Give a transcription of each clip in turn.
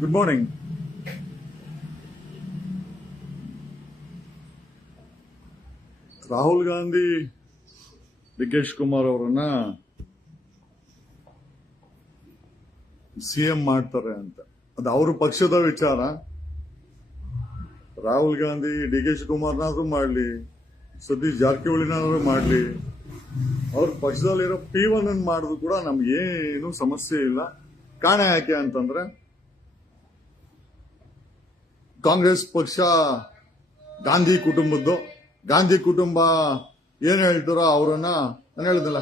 good morning Rahul Gandhi D Kumar ಅವರನ್ನ CM ಮಾಡ್ತಾರೆ ಅಂತ ಅದು ಅವ್ರ ಪಕ್ಷದ ವಿಚಾರ ರಾಹುಲ್ ಗಾಂಧಿ ಡಿಕೇಶ್ ಕುಮಾರ್ನಾದ್ರೂ ಮಾಡ್ಲಿ ಮಾಡಲಿ ಸತೀಶ್ ಜಾರಕಿಹೊಳಿನಾದ್ರೂ ಮಾಡ್ಲಿ ಅವ್ರ ಪಕ್ಷದಲ್ಲಿರೋ ಪಿ ಒನ್ ಮಾಡಿದ್ರು ಕೂಡ ನಮ್ಗೆ ಏನು ಸಮಸ್ಯೆ ಇಲ್ಲ ಕಾಣ ಯಾಕೆ ಅಂತಂದ್ರೆ ಕಾಂಗ್ರೆಸ್ ಪಕ್ಷ ಗಾಂಧಿ ಕುಟುಂಬದ್ದು ಗಾಂಧಿ ಕುಟುಂಬ ಏನ್ ಹೇಳ್ತಾರೋ ಅವರನ್ನ ನಾನು ಹೇಳಿದಲ್ಲ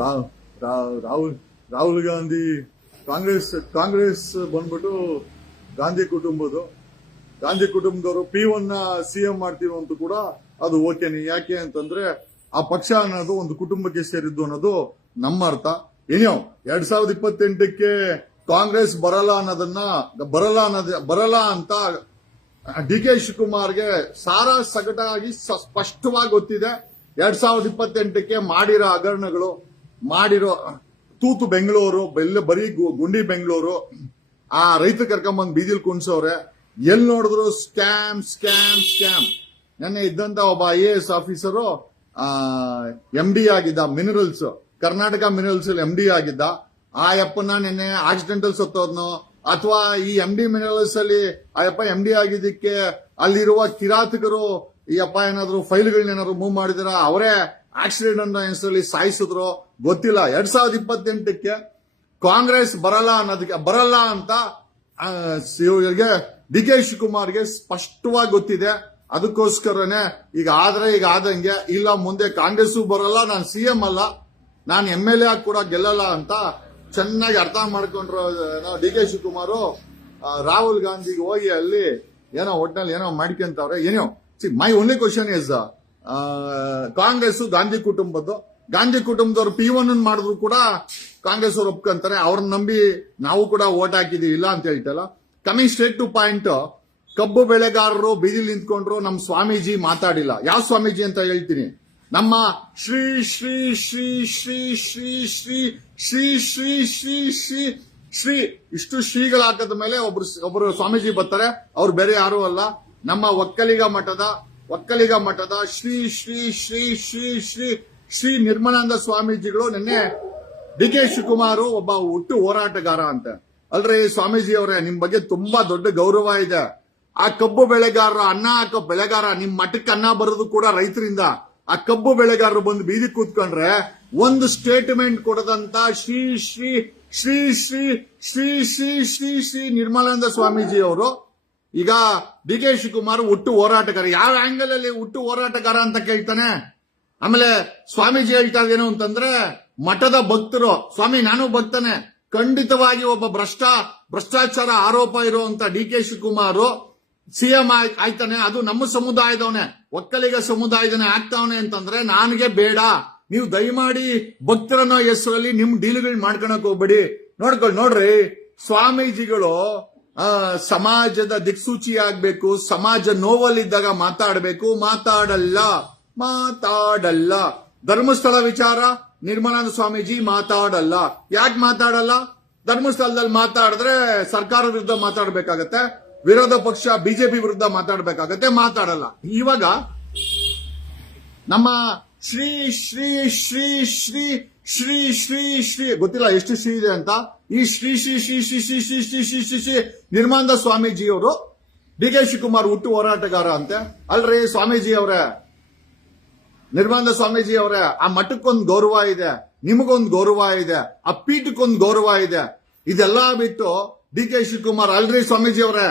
ರಾಹುಲ್ ರಾಹುಲ್ ಗಾಂಧಿ ಕಾಂಗ್ರೆಸ್ ಕಾಂಗ್ರೆಸ್ ಬಂದ್ಬಿಟ್ಟು ಗಾಂಧಿ ಕುಟುಂಬದ್ದು ಗಾಂಧಿ ಕುಟುಂಬದವರು ಪಿ ಒನ್ ಸಿ ಎಂ ಮಾಡ್ತೀವಿ ಅಂತ ಕೂಡ ಅದು ಓಕೆನಿ ಯಾಕೆ ಅಂತಂದ್ರೆ ಆ ಪಕ್ಷ ಅನ್ನೋದು ಒಂದು ಕುಟುಂಬಕ್ಕೆ ಸೇರಿದ್ದು ಅನ್ನೋದು ನಮ್ಮ ಅರ್ಥ ಏನೋ ಎರಡ್ ಸಾವಿರದ ಇಪ್ಪತ್ತೆಂಟಕ್ಕೆ ಕಾಂಗ್ರೆಸ್ ಬರಲ್ಲ ಅನ್ನೋದನ್ನ ಬರಲ್ಲ ಅನ್ನೋದ ಬರಲ್ಲ ಅಂತ ಡಿ ಕೆ ಶಿವಕುಮಾರ್ಗೆ ಸಾರಾ ಸಗಟಾಗಿ ಸ್ಪಷ್ಟವಾಗಿ ಗೊತ್ತಿದೆ ಎರಡ್ ಸಾವಿರದ ಇಪ್ಪತ್ತೆಂಟಕ್ಕೆ ಮಾಡಿರೋ ಹಗರಣಗಳು ಮಾಡಿರೋ ತೂತು ಬೆಂಗಳೂರು ಬೆಲ್ಲ ಬರೀ ಗುಂಡಿ ಬೆಂಗಳೂರು ಆ ರೈತ ಕರ್ಕೊಂಬಂದು ಬೀದಿಲ್ ಕುಣಿಸೋರೆ ಎಲ್ಲಿ ನೋಡಿದ್ರು ಸ್ಕ್ಯಾಮ್ ಸ್ಕ್ಯಾಮ್ ಸ್ಕ್ಯಾಮ್ ನೆನ್ನೆ ಇದ್ದಂತ ಒಬ್ಬ I A S officer M D ಆಗಿದ್ದ minerals Karnataka minerals M D ಆಗಿದ್ದ ಆ ಯಪ್ಪನ ನಿನ್ನೆ ಆಕ್ಸಿಡೆಂಟಲ್ ಸತ್ತೋದ್ನು ಅಥವಾ ಈ ಎಂ ಡಿ ಮಿನರಲ್ಸ್ ಅಲ್ಲಿ ಆ ಯಪ್ಪ ಎಂ ಡಿ ಆಗಿದ್ದಕ್ಕೆ ಅಲ್ಲಿರುವ ಕಿರಾತಕರು ಈ ಅಪ್ಪ ಏನಾದ್ರು ಫೈಲ್ಗಳನ್ನೇನಾದ್ರು ಮೂವ್ ಮಾಡಿದ್ರ ಅವರೇ ಆಕ್ಸಿಡೆಂಟ್ ಅನ್ನೋ ಹೆಸರಲ್ಲಿ ಸಾಯಿಸಿದ್ರು ಗೊತ್ತಿಲ್ಲ ಎರಡ್ ಸಾವಿರದ ಇಪ್ಪತ್ತೆಂಟಕ್ಕೆ ಕಾಂಗ್ರೆಸ್ ಬರಲ್ಲ ಅನ್ನೋದಕ್ಕೆ ಬರಲ್ಲ ಅಂತ ಡಿ ಕೆ ಶಿವಕುಮಾರ್ಗೆ ಸ್ಪಷ್ಟವಾಗಿ ಗೊತ್ತಿದೆ ಅದಕ್ಕೋಸ್ಕರನೇ ಈಗ ಆದ್ರೆ ಈಗ ಆದಂಗೆ ಇಲ್ಲ ಮುಂದೆ ಕಾಂಗ್ರೆಸ್ ಬರಲ್ಲ ನಾನು ಸಿ ಎಂ ಅಲ್ಲ ನಾನು ಎಂ ಎಲ್ ಎ ಕೂಡ ಗೆಲ್ಲಲ್ಲ ಅಂತ ಚೆನ್ನಾಗಿ ಅರ್ಥ ಮಾಡ್ಕೊಂಡ್ರು ಡಿ ಕೆ ಶಿವಕುಮಾರ್ ರಾಹುಲ್ ಗಾಂಧಿಗೆ ಹೋಗಿ ಅಲ್ಲಿ ಏನೋ ಒಟ್ನಲ್ಲಿ ಏನೋ ಮಾಡ್ಕೊಂತವ್ರೆ ಏನೋ see my only question is Congress Gandhi ಕುಟುಂಬದ್ದು Gandhi ಕುಟುಂಬದವ್ರು ಪಿ ಒನ್ ಮಾಡಿದ್ರು ಕೂಡ ಕಾಂಗ್ರೆಸ್ ಅವ್ರು ಒಪ್ಕೊಂತಾರೆ ಅವ್ರನ್ನ ನಂಬಿ ನಾವು ಕೂಡ ಓಟ್ ಹಾಕಿದೀವಿ ಇಲ್ಲ ಅಂತ ಹೇಳ್ತಲ್ಲ ಕಮಿಂಗ್ ಸ್ಟ್ರೇಟ್ ಟು ಪಾಯಿಂಟ್ ಕಬ್ಬು ಬೆಳೆಗಾರರು ಬೀದಿಲಿ ನಿಂತ್ಕೊಂಡ್ರು ನಮ್ಮ ಸ್ವಾಮೀಜಿ ಮಾತಾಡಿಲ್ಲ ಯಾವ ಸ್ವಾಮೀಜಿ ಅಂತ ಹೇಳ್ತೀನಿ ನಮ್ಮ ಶ್ರೀ ಶ್ರೀ ಶ್ರೀ ಶ್ರೀ ಶ್ರೀ ಶ್ರೀ ಶ್ರೀ ಶ್ರೀ ಶ್ರೀ ಶ್ರೀ ಶ್ರೀ ಇಷ್ಟು ಶ್ರೀಗಳ ಹಾಕದ ಮೇಲೆ ಒಬ್ರು ಒಬ್ರು ಸ್ವಾಮೀಜಿ ಬರ್ತಾರೆ ಅವ್ರು ಬೇರೆ ಯಾರು ಅಲ್ಲ ನಮ್ಮ ಒಕ್ಕಲಿಗ ಮಠದ ಒಕ್ಕಲಿಗ ಮಠದ ಶ್ರೀ ಶ್ರೀ ಶ್ರೀ ಶ್ರೀ ಶ್ರೀ ಶ್ರೀ ನಿರ್ಮಲಾನಂದ ಸ್ವಾಮೀಜಿಗಳು ನಿನ್ನೆ ಡಿ ಕೆ ಶಿವಕುಮಾರ್ ಒಬ್ಬ ಹುಟ್ಟು ಹೋರಾಟಗಾರ ಅಂತ ಅಲ್ರಿ ಸ್ವಾಮೀಜಿ ಅವರೇ ನಿಮ್ ಬಗ್ಗೆ ತುಂಬಾ ದೊಡ್ಡ ಗೌರವ ಇದೆ ಆ ಕಬ್ಬು ಬೆಳೆಗಾರರ ಅನ್ನ ಹಾಕೋ ಬೆಳೆಗಾರ ನಿಮ್ ಮಠಕ್ಕೆ ಅನ್ನ ಬರೋದು ಕೂಡ ರೈತರಿಂದ ಆ ಕಬ್ಬು ಬೆಳೆಗಾರರು ಬಂದು ಬೀದಿ ಕೂತ್ಕೊಂಡ್ರೆ ಒಂದು ಸ್ಟೇಟ್ಮೆಂಟ್ ಕೊಡದಂತ ಶ್ರೀ ಶ್ರೀ ಶ್ರೀ ಶ್ರೀ ಶ್ರೀ ಶ್ರೀ ಶ್ರೀ ಶ್ರೀ ನಿರ್ಮಲಾನಂದ ಸ್ವಾಮೀಜಿ ಅವರು ಈಗ ಡಿ ಕೆ ಶಿವಕುಮಾರ್ ಹುಟ್ಟು ಹೋರಾಟಗಾರ ಯಾವ ಆಂಗಲ್ ಅಲ್ಲಿ ಹುಟ್ಟು ಹೋರಾಟಗಾರ ಅಂತ ಕೇಳ್ತಾನೆ ಆಮೇಲೆ ಸ್ವಾಮೀಜಿ ಹೇಳ್ತಾ ಇದೇನು ಅಂತಂದ್ರೆ ಮಠದ ಭಕ್ತರು ಸ್ವಾಮಿ ನಾನು ಭಕ್ತನೆ ಖಂಡಿತವಾಗಿ ಒಬ್ಬ ಭ್ರಷ್ಟ ಭ್ರಷ್ಟಾಚಾರ ಆರೋಪ ಇರುವಂತ ಡಿ ಕೆ ಶಿವಕುಮಾರ್ ಸಿಎಂ ಆಯ್ತಾನೆ ಅದು ನಮ್ಮ ಸಮುದಾಯದವನೇ ಒಕ್ಕಲಿಗ ಸಮುದಾಯದನೇ ಆಗ್ತಾವನೆ ಅಂತಂದ್ರೆ ನನಗೆ ಬೇಡ ನೀವು ದಯಮಾಡಿ ಭಕ್ತರನ್ನ ಹೆಸರಲ್ಲಿ ನಿಮ್ ಡೀಲ್ಗಳು ಮಾಡ್ಕೊಳಕ್ ಹೋಗ್ಬೇಡಿ ನೋಡ್ಕೊಳ್ಳಿ ನೋಡ್ರಿ ಸ್ವಾಮೀಜಿಗಳು ಸಮಾಜದ ದಿಕ್ಸೂಚಿ ಆಗ್ಬೇಕು ಸಮಾಜ ನೋವಲ್ಲಿದ್ದಾಗ ಮಾತಾಡಬೇಕು ಮಾತಾಡಲ್ಲ ಮಾತಾಡಲ್ಲ ಧರ್ಮಸ್ಥಳ ವಿಚಾರ ನಿರ್ಮಲಾನಂದ ಸ್ವಾಮೀಜಿ ಮಾತಾಡಲ್ಲ ಯಾಕೆ ಮಾತಾಡಲ್ಲ ಧರ್ಮಸ್ಥಳದಲ್ಲಿ ಮಾತಾಡಿದ್ರೆ ಸರ್ಕಾರ ವಿರುದ್ಧ ಮಾತಾಡಬೇಕಾಗತ್ತೆ ವಿರೋಧ ಪಕ್ಷ ಬಿಜೆಪಿ ವಿರುದ್ಧ ಮಾತಾಡಬೇಕಾಗತ್ತೆ ಮಾತಾಡಲ್ಲ ಇವಾಗ ನಮ್ಮ ಶ್ರೀ ಶ್ರೀ ಶ್ರೀ ಶ್ರೀ ಶ್ರೀ ಶ್ರೀ ಶ್ರೀ ಗೊತ್ತಿಲ್ಲ ಎಷ್ಟು ಶ್ರೀ ಇದೆ ಅಂತ ಈ ಶ್ರೀ ಶ್ರೀ ಶ್ರೀ ಶ್ರೀ ಶ್ರೀ ಶ್ರೀ ಶ್ರೀ ಶ್ರೀ ಶ್ರೀ ಶ್ರೀ ನಿರ್ಮಾಂದ ಅವರು ಡಿ ಕೆ ಶಿವಕುಮಾರ್ ಹುಟ್ಟು ಹೋರಾಟಗಾರ ಅಂತೆ ಅಲ್ರಿ ಸ್ವಾಮೀಜಿ ಅವರೇ ನಿರ್ಮಾಂದ ಸ್ವಾಮೀಜಿ ಅವರೇ ಆ ಮಠಕ್ಕೊಂದು ಗೌರವ ಇದೆ ನಿಮಗೊಂದು ಗೌರವ ಇದೆ ಆ ಪೀಠಕ್ಕೊಂದು ಗೌರವ ಇದೆ ಇದೆಲ್ಲಾ ಬಿಟ್ಟು ಡಿ ಕೆ ಶಿವಕುಮಾರ್ ಅಲ್ರಿ ಸ್ವಾಮೀಜಿ ಅವರೇ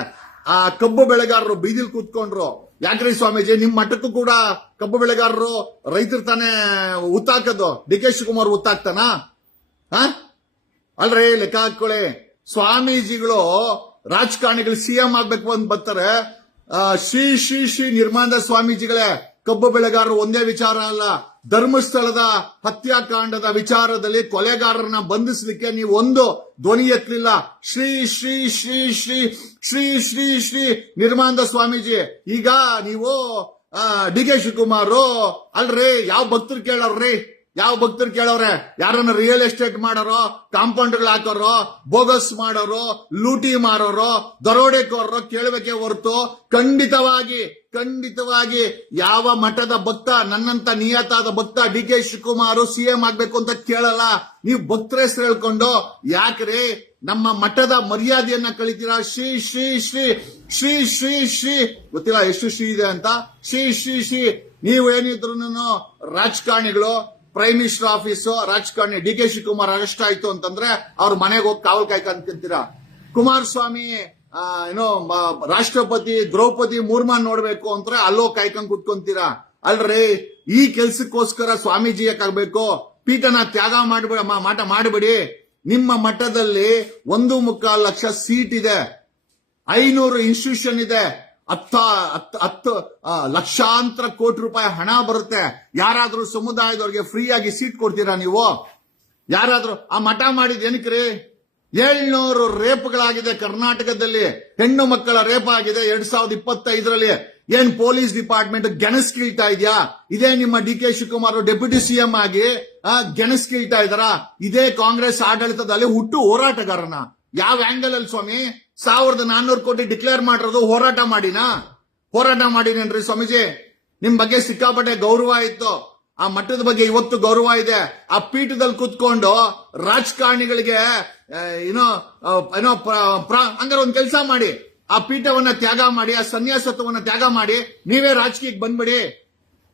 ಆ ಕಬ್ಬು ಬೆಳೆಗಾರರು ಬೀದಿಲ್ ಕೂತ್ಕೊಂಡ್ರು ಯಾಕ್ರಿ ಸ್ವಾಮೀಜಿ ನಿಮ್ ಮಠಕ್ಕೂ ಕೂಡ ಕಬ್ಬು ಬೆಳೆಗಾರರು ರೈತರು ತಾನೇ ಉತ್ತಾಕದು ಡಿ ಕೆ ಶಿವಕುಮಾರ್ ಉತ್ತಾಕ್ತಾನ ಅಲ್ರಿ ಲೆಕ್ಕ ಹಾಕೊಳ್ಳಿ ಸ್ವಾಮೀಜಿಗಳು ರಾಜಕಾರಣಿಗಳು ಸಿಎಂ ಆಗ್ಬೇಕು ಅಂತ ಬರ್ತಾರೆ ಶ್ರೀ ಶ್ರೀ ಶ್ರೀ ನಿರ್ಮಾಂದ ಸ್ವಾಮೀಜಿಗಳೇ ಕಬ್ಬು ಬೆಳೆಗಾರರು ಒಂದೇ ವಿಚಾರ ಅಲ್ಲ ಧರ್ಮಸ್ಥಳದ ಹತ್ಯಾಕಾಂಡದ ವಿಚಾರದಲ್ಲಿ ಕೊಲೆಗಾರರನ್ನ ಬಂಧಿಸಲಿಕ್ಕೆ ನೀವು ಒಂದು ಧ್ವನಿ ಎತ್ತಲಿಲ್ಲ ಶ್ರೀ ಶ್ರೀ ಶ್ರೀ ಶ್ರೀ ಶ್ರೀ ಶ್ರೀ ಶ್ರೀ ನಿರ್ಮಾನಂದ ಸ್ವಾಮೀಜಿ ಈಗ ನೀವು ಡಿ ಕೆ ಶಿವಕುಮಾರ್ ಅಲ್ರಿ ಯಾವ ಭಕ್ತರು ಕೇಳೋರ್ರಿ ಯಾವ ಭಕ್ತರು ಕೇಳೋರೆ ಯಾರನ್ನ ರಿಯಲ್ ಎಸ್ಟೇಟ್ ಮಾಡೋರೋ ಗಳು ಹಾಕೋರೋ ಬೋಗಸ್ ಮಾಡೋರೋ ಲೂಟಿ ಮಾರೋರೋ ದರೋಡೆಕೋರರೋ ಕೇಳಬೇಕೆ ಹೊರತು ಖಂಡಿತವಾಗಿ ಖಂಡಿತವಾಗಿ ಯಾವ ಮಠದ ಭಕ್ತ ನನ್ನಂತ ನಿಯತಾದ ಭಕ್ತ ಡಿ ಕೆ ಶಿವಕುಮಾರ್ ಸಿಎಂ ಆಗ್ಬೇಕು ಅಂತ ಕೇಳಲ್ಲ ನೀವು ಭಕ್ತರ ಹೆಸರು ಹೇಳ್ಕೊಂಡು ಯಾಕ್ರೆ ನಮ್ಮ ಮಠದ ಮರ್ಯಾದೆಯನ್ನ ಕಳಿತೀರಾ ಶ್ರೀ ಶ್ರೀ ಶ್ರೀ ಶ್ರೀ ಶ್ರೀ ಶ್ರೀ ಗೊತ್ತಿಲ್ಲ ಎಷ್ಟು ಶ್ರೀ ಇದೆ ಅಂತ ಶ್ರೀ ಶ್ರೀ ಶ್ರೀ ನೀವೇನಿದ್ರು ರಾಜಕಾರಣಿಗಳು ಪ್ರೈಮ್ ಮಿನಿಸ್ಟರ್ ಆಫೀಸು ರಾಜಕಾರಣಿ ಡಿ ಕೆ ಶಿವಕುಮಾರ್ ಅರೆಸ್ಟ್ ಆಯ್ತು ಅಂತಂದ್ರೆ ಅವ್ರ ಮನೆಗೆ ಹೋಗಿ ಕಾವಲ್ ಕಾಯ್ಕೊಂತೀರಾ ಕುಮಾರಸ್ವಾಮಿ ಏನೋ ರಾಷ್ಟ್ರಪತಿ ದ್ರೌಪದಿ ಮೂರ್ಮಾನ್ ನೋಡ್ಬೇಕು ಅಂತ ಅಲ್ಲೋ ಕಾಯ್ಕೊಂಡ್ ಕುತ್ಕೊಂತೀರಾ ಅಲ್ರಿ ಈ ಕೆಲ್ಸಕ್ಕೋಸ್ಕರ ಕರ್ಬೇಕು ಪೀಠನ ತ್ಯಾಗ ಮಾಡ್ಬೇಡ ಮಾಟ ಮಾಡಬೇಡಿ ನಿಮ್ಮ ಮಠದಲ್ಲಿ ಒಂದು ಮುಕ್ಕಾಲ್ ಲಕ್ಷ ಸೀಟ್ ಇದೆ ಐನೂರು ಇನ್ಸ್ಟಿಟ್ಯೂಷನ್ ಇದೆ ಹತ್ತ ಹತ್ತು ಲಕ್ಷಾಂತರ ಕೋಟಿ ರೂಪಾಯಿ ಹಣ ಬರುತ್ತೆ ಯಾರಾದ್ರೂ ಸಮುದಾಯದವ್ರಿಗೆ ಫ್ರೀಯಾಗಿ ಸೀಟ್ ಕೊಡ್ತೀರಾ ನೀವು ಯಾರಾದ್ರೂ ಆ ಮಠ ಮಾಡಿದ ಏನಕ್ರಿ ಏಳ್ನೂರು ರೇಪ್ಗಳಾಗಿದೆ ಕರ್ನಾಟಕದಲ್ಲಿ ಹೆಣ್ಣು ಮಕ್ಕಳ ರೇಪ್ ಆಗಿದೆ ಎರಡ್ ಸಾವಿರದ ಇಪ್ಪತ್ತೈದರಲ್ಲಿ ಏನ್ ಪೊಲೀಸ್ ಡಿಪಾರ್ಟ್ಮೆಂಟ್ ಕೀಳ್ತಾ ಇದ್ಯಾ ಇದೇ ನಿಮ್ಮ D K Shivakumar deputy CM ಆಗಿ ಕೀಳ್ತಾ ಇದಾರ ಇದೇ ಕಾಂಗ್ರೆಸ್ ಆಡಳಿತದಲ್ಲಿ ಹುಟ್ಟು ಹೋರಾಟಗಾರನ ಯಾವ ಆಂಗಲ್ ಅಲ್ಲಿ ಸ್ವಾಮಿ ಸಾವಿರದ ನಾನ್ನೂರು ಕೋಟಿ ಡಿಕ್ಲೇರ್ ಮಾಡಿರೋದು ಹೋರಾಟ ಮಾಡಿನ ಹೋರಾಟ ಮಾಡಿನೇನ್ರಿ ಸ್ವಾಮೀಜಿ ನಿಮ್ ಬಗ್ಗೆ ಸಿಕ್ಕಾಪಟ್ಟೆ ಗೌರವ ಇತ್ತು ಆ ಮಠದ ಬಗ್ಗೆ ಇವತ್ತು ಗೌರವ ಇದೆ ಆ ಪೀಠದಲ್ಲಿ ಕುತ್ಕೊಂಡು ರಾಜಕಾರಣಿಗಳಿಗೆ ಏನೋ ಏನೋ ಅಂದ್ರೆ ಒಂದು ಕೆಲಸ ಮಾಡಿ ಆ ಪೀಠವನ್ನ ತ್ಯಾಗ ಮಾಡಿ ಆ ಸನ್ಯಾಸತ್ವವನ್ನ ತ್ಯಾಗ ಮಾಡಿ ನೀವೇ ರಾಜಕೀಯಕ್ಕೆ ಬಂದ್ಬಿಡಿ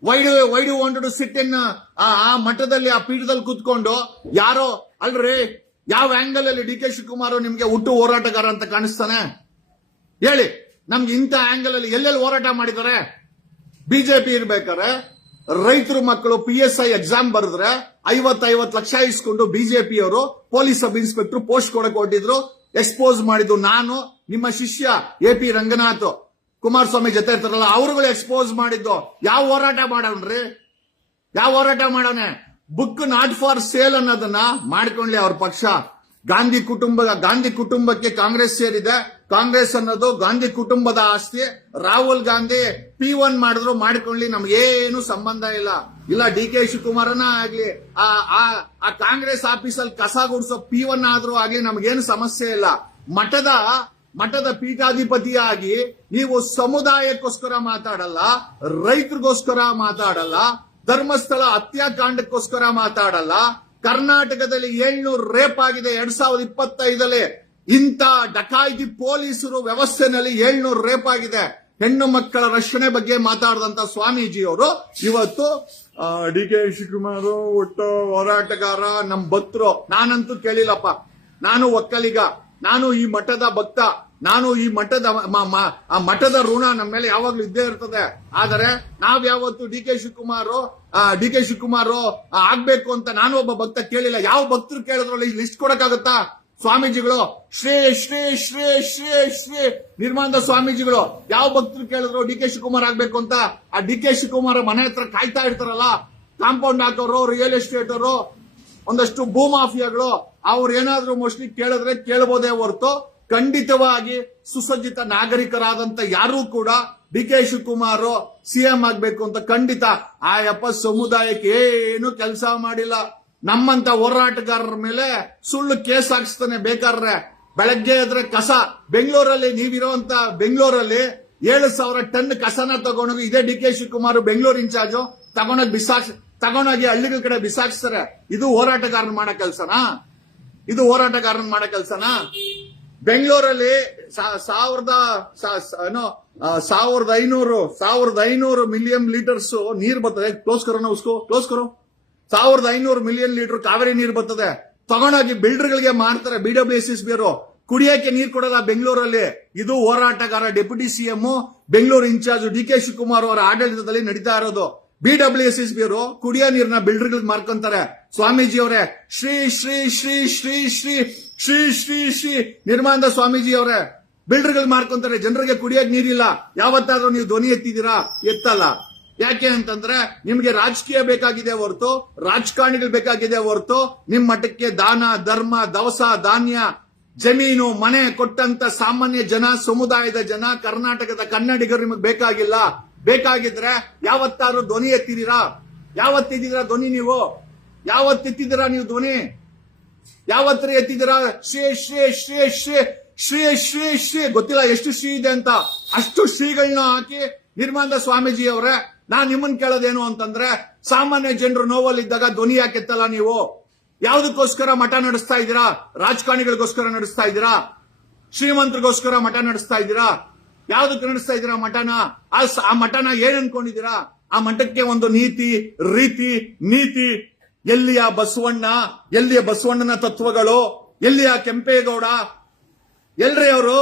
ವೈಡ್ ವೈಡು ವಾಂಟ್ ಟು ಆ ಮಠದಲ್ಲಿ ಆ ಪೀಠದಲ್ಲಿ ಕುತ್ಕೊಂಡು ಯಾರೋ ಅಲ್ರಿ ಯಾವ ಆಂಗಲ್ ಅಲ್ಲಿ ಡಿ ಕೆ ಶಿವಕುಮಾರ್ ನಿಮ್ಗೆ ಹುಟ್ಟು ಹೋರಾಟಗಾರ ಅಂತ ಕಾಣಿಸ್ತಾನೆ ಹೇಳಿ ನಮ್ಗೆ ಇಂಥ ಆಂಗಲ್ ಅಲ್ಲಿ ಎಲ್ಲೆಲ್ಲಿ ಹೋರಾಟ ಮಾಡಿದ್ದಾರೆ ಬಿಜೆಪಿ ಇರ್ಬೇಕಾರೆ ರೈತರ ಮಕ್ಕಳು ಪಿ ಎಸ್ ಐ ಎಕ್ಸಾಮ್ ಬರೆದ್ರೆ ಐವತ್ತೈವತ್ತು ಲಕ್ಷ ಇಸ್ಕೊಂಡು ಬಿಜೆಪಿಯವರು ಪೊಲೀಸ್ ಸಬ್ ಇನ್ಸ್ಪೆಕ್ಟರ್ ಪೋಸ್ಟ್ ಕೊಡಕ್ ಹೊಟ್ಟಿದ್ರು ಎಕ್ಸ್ಪೋಸ್ ಮಾಡಿದ್ದು ನಾನು ನಿಮ್ಮ ಶಿಷ್ಯ ಎ ಪಿ ರಂಗನಾಥ್ ಕುಮಾರಸ್ವಾಮಿ ಜೊತೆ ಇರ್ತಾರಲ್ಲ ಅವರುಗಳು ಎಕ್ಸ್ಪೋಸ್ ಮಾಡಿದ್ದು ಯಾವ ಹೋರಾಟ ಮಾಡವನ್ರಿ ಯಾವ ಹೋರಾಟ ಮಾಡೋಣ ಬುಕ್ ನಾಟ್ ಫಾರ್ ಸೇಲ್ ಅನ್ನೋದನ್ನ ಮಾಡ್ಕೊಂಡ್ಲಿ ಅವ್ರ ಪಕ್ಷ ಗಾಂಧಿ ಕುಟುಂಬ ಗಾಂಧಿ ಕುಟುಂಬಕ್ಕೆ ಕಾಂಗ್ರೆಸ್ ಸೇರಿದೆ ಕಾಂಗ್ರೆಸ್ ಅನ್ನೋದು ಗಾಂಧಿ ಕುಟುಂಬದ ಆಸ್ತಿ ರಾಹುಲ್ ಗಾಂಧಿ ಪಿ ಒನ್ ಮಾಡಿದ್ರು ಮಾಡಿಕೊಳ್ಳಿ ಏನು ಸಂಬಂಧ ಇಲ್ಲ ಇಲ್ಲ ಡಿ ಕೆ ಶಿವಕುಮಾರನ ಆಗ್ಲಿ ಆ ಕಾಂಗ್ರೆಸ್ ಅಲ್ಲಿ ಕಸ ಗುಡಿಸೋ ಪಿ ಒನ್ ಆದ್ರೂ ಆಗ್ಲಿ ನಮ್ಗೇನು ಸಮಸ್ಯೆ ಇಲ್ಲ ಮಠದ ಮಠದ ಪೀಠಾಧಿಪತಿಯಾಗಿ ನೀವು ಸಮುದಾಯಕ್ಕೋಸ್ಕರ ಮಾತಾಡಲ್ಲ ರೈತರಿಗೋಸ್ಕರ ಮಾತಾಡಲ್ಲ ಧರ್ಮಸ್ಥಳ ಹತ್ಯಾಕಾಂಡಕ್ಕೋಸ್ಕರ ಮಾತಾಡಲ್ಲ ಕರ್ನಾಟಕದಲ್ಲಿ ಏಳ್ನೂರು ರೇಪ್ ಆಗಿದೆ ಎರಡ್ ಸಾವಿರದ ಇಪ್ಪತ್ತೈದಲ್ಲಿ ಇಂಥ ಡಕಾಯಿತಿ ಪೊಲೀಸರು ವ್ಯವಸ್ಥೆನಲ್ಲಿ ಏಳ್ನೂರು ರೇಪ್ ಆಗಿದೆ ಹೆಣ್ಣು ಮಕ್ಕಳ ರಕ್ಷಣೆ ಬಗ್ಗೆ ಮಾತಾಡಿದಂತ ಸ್ವಾಮೀಜಿಯವರು ಇವತ್ತು ಡಿ ಕೆ ಶಿವಕುಮಾರ್ ಒಟ್ಟು ಹೋರಾಟಗಾರ ನಮ್ ಭಕ್ತರು ನಾನಂತೂ ಕೇಳಿಲ್ಲಪ್ಪ ನಾನು ಒಕ್ಕಲಿಗ ನಾನು ಈ ಮಠದ ಭಕ್ತ ನಾನು ಈ ಮಠದ ಆ ಮಠದ ಋಣ ನಮ್ಮ ಮೇಲೆ ಯಾವಾಗ್ಲೂ ಇದ್ದೇ ಇರ್ತದೆ ಆದರೆ ನಾವ್ ಯಾವತ್ತು D K Shivakumar D K Shivakumar ಆಗ್ಬೇಕು ಅಂತ ನಾನು ಒಬ್ಬ ಭಕ್ತ ಕೇಳಿಲ್ಲ ಯಾವ ಭಕ್ತರು ಕೇಳಿದ್ರಲ್ಲಿ ಲಿಸ್ಟ್ ಕೊಡಕ್ಕಾಗತ್ತಾ ಸ್ವಾಮೀಜಿಗಳು ಶ್ರೇ ಶ್ರೇ ಶ್ರೇ ಶ್ರೇ ಶ್ರೇ ನಿರ್ಮಾಂದ ಸ್ವಾಮೀಜಿಗಳು ಯಾವ ಭಕ್ತರು ಕೇಳಿದ್ರು ಡಿ ಕೆ ಶಿವಕುಮಾರ್ ಆಗ್ಬೇಕು ಅಂತ ಆ ಡಿ ಕೆ ಶಿವಕುಮಾರ್ ಮನೆ ಹತ್ರ ಕಾಯ್ತಾ ಇರ್ತಾರಲ್ಲ ಕಾಂಪೌಂಡ್ ಹಾಕೋರು ರಿಯಲ್ ಎಸ್ಟೇಟ್ ಅವರು ಒಂದಷ್ಟು ಭೂ ಮಾಫಿಯಾಗಳು ಅವ್ರು ಏನಾದ್ರು ಮೋಸ್ಟ್ಲಿ ಕೇಳಿದ್ರೆ ಕೇಳಬಹುದೇ ಹೊರತು ಖಂಡಿತವಾಗಿ ಸುಸಜ್ಜಿತ ನಾಗರಿಕರಾದಂತ ಯಾರೂ ಕೂಡ ಡಿ ಕೆ ಶಿವಕುಮಾರ್ ಸಿಎಂ ಆಗ್ಬೇಕು ಅಂತ ಖಂಡಿತ ಆಯಪ್ಪ ಸಮುದಾಯಕ್ಕೆ ಏನು ಕೆಲಸ ಮಾಡಿಲ್ಲ ನಮ್ಮಂತ ಹೋರಾಟಗಾರರ ಮೇಲೆ ಸುಳ್ಳು ಕೇಸ್ ಹಾಕಿಸ್ತಾನೆ ಬೇಕಾದ್ರೆ ಬೆಳಗ್ಗೆ ಆದ್ರೆ ಕಸ ಬೆಂಗಳೂರಲ್ಲಿ ನೀವಿರೋಂತ ಬೆಂಗಳೂರಲ್ಲಿ ಏಳು ಸಾವಿರ ಟನ್ ಕಸನ ತಗೊಂಡೋಗಿ ಇದೇ D K Shivakumar Bengaluru in charge ತಗೊಂಡೋಗಿ ಬಿಸಾಕ್ಸ್ ತಗೊಂಡೋಗಿ ಹಳ್ಳಿಗಳ ಕಡೆ ಬಿಸಾಕ್ಸ್ತಾರೆ ಇದು ಹೋರಾಟಗಾರನ ಮಾಡೋ ಕೆಲಸನಾ ಇದು ಹೋರಾಟಗಾರನ ಮಾಡೋ ಕೆಲಸನಾ ಬೆಂಗಳೂರಲ್ಲಿ ಸಾವಿರದ ಏನೋ ಸಾವಿರದ ಐನೂರು ಸಾವಿರದ ಐನೂರು ಮಿಲಿಯನ್ ಲೀಟರ್ಸ್ ನೀರು ಬರ್ತದೆ ಕ್ಲೋಸ್ ಕರೋನ ಉಸ್ಕೋ ಕ್ಲೋಸ್ ಕರೋ ಸಾವಿರದ ಐನೂರು ಮಿಲಿಯನ್ ಲೀಟರ್ ಕಾವೇರಿ ನೀರು ಬರ್ತದೆ ತಗೊಂಡೋಗಿ ಬಿಲ್ಡರ್ಗಳಿಗೆ ಮಾರ್ತಾರೆ ಬಿಡಬ್ಲ್ಯೂ ಎಸ್ ಬಿಯರು ಕುಡಿಯಕ್ಕೆ ನೀರು ಕೊಡಲ್ಲ ಬೆಂಗಳೂರಲ್ಲಿ ಇದು ಹೋರಾಟಗಾರ deputy CM Bengaluru in charge D K Shivakumar ಅವರ ಆಡಳಿತದಲ್ಲಿ ನಡೀತಾ ಇರೋದು ಬಿಡಬ್ಲ್ಯೂ ಎಸ್ ಎಸ್ ಬಿಯವರು ಕುಡಿಯ ನೀರ್ನ ಬಿಲ್ಡರ್ಗಳಿಗೆ ಮಾರ್ಕೊಂತಾರೆ ಸ್ವಾಮೀಜಿ ಅವರೇ ಶ್ರೀ ಶ್ರೀ ಶ್ರೀ ಶ್ರೀ ಶ್ರೀ ಶ್ರೀ ಶ್ರೀ ಶ್ರೀ ನಿರ್ಮಾಂದ ಸ್ವಾಮೀಜಿ ಅವರೇ ಬಿಲ್ಡರ್ಗಳು ಮಾರ್ಕೊಂತಾರೆ ಜನರಿಗೆ ಕುಡಿಯೋಕೆ ನೀರಿಲ್ಲ ಯಾವತ್ತಾದ್ರೂ ನೀವು ಧ್ವನಿ ಎತ್ತಿದ್ದೀರಾ ಎತ್ತಲ್ಲ ಯಾಕೆ ಅಂತಂದ್ರೆ ನಿಮ್ಗೆ ರಾಜಕೀಯ ಬೇಕಾಗಿದೆ ಹೊರತು ರಾಜಕಾರಣಿಗಳು ಬೇಕಾಗಿದೆ ಹೊರತು ನಿಮ್ ಮಠಕ್ಕೆ ದಾನ ಧರ್ಮ ದವಸ ಧಾನ್ಯ ಜಮೀನು ಮನೆ ಕೊಟ್ಟಂತ ಸಾಮಾನ್ಯ ಜನ ಸಮುದಾಯದ ಜನ ಕರ್ನಾಟಕದ ಕನ್ನಡಿಗರು ನಿಮಗೆ ಬೇಕಾಗಿಲ್ಲ ಬೇಕಾಗಿದ್ರೆ ಯಾವತ್ತಾದ್ರೂ ಧ್ವನಿ ಎತ್ತಿದೀರಾ ಯಾವತ್ತಿದ್ದೀರಾ ಧ್ವನಿ ನೀವು ಯಾವತ್ತೆತ್ತಿದ್ದೀರಾ ನೀವು ಧ್ವನಿ ಯಾವತ್ತರ ಎತ್ತಿದ್ದೀರಾ ಶ್ರೀ ಶ್ರೀ ಶ್ರೀ ಶ್ರೀ ಶ್ರೀ ಶ್ರೀ ಶ್ರೀ ಗೊತ್ತಿಲ್ಲ ಎಷ್ಟು ಶ್ರೀ ಇದೆ ಅಂತ ಅಷ್ಟು ಶ್ರೀಗಳನ್ನ ಹಾಕಿ ನಿರ್ಮಾಂದ ಸ್ವಾಮೀಜಿ ಅವರೇ ನಾನು ನಿಮ್ಮನ್ ಕೇಳೋದೇನು ಅಂತಂದ್ರೆ ಸಾಮಾನ್ಯ ಜನರು ಇದ್ದಾಗ ಧ್ವನಿ ಯಾಕೆತ್ತಲ್ಲ ನೀವು ಯಾವ್ದಕ್ಕೋಸ್ಕರ ಮಠ ನಡೆಸ್ತಾ ಇದ್ದೀರಾ ರಾಜಕಾರಣಿಗಳಿಗೋಸ್ಕರ ನಡೆಸ್ತಾ ಇದ್ದೀರಾ ಶ್ರೀಮಂತರಿಗೋಸ್ಕರ ಮಠ ನಡೆಸ್ತಾ ಇದ್ದೀರಾ ಯಾವ್ದಕ್ಕೆ ನಡೆಸ್ತಾ ಇದ್ದೀರಾ ಮಠನ ಆ ಮಠನ ಏನ್ ಅನ್ಕೊಂಡಿದ್ದೀರಾ ಆ ಮಠಕ್ಕೆ ಒಂದು ನೀತಿ ರೀತಿ ನೀತಿ ಎಲ್ಲಿಯ ಬಸವಣ್ಣ ಎಲ್ಲಿಯ ಬಸವಣ್ಣನ ತತ್ವಗಳು ಎಲ್ಲಿಯ ಕೆಂಪೇಗೌಡ ಎಲ್ರಿ ಅವರು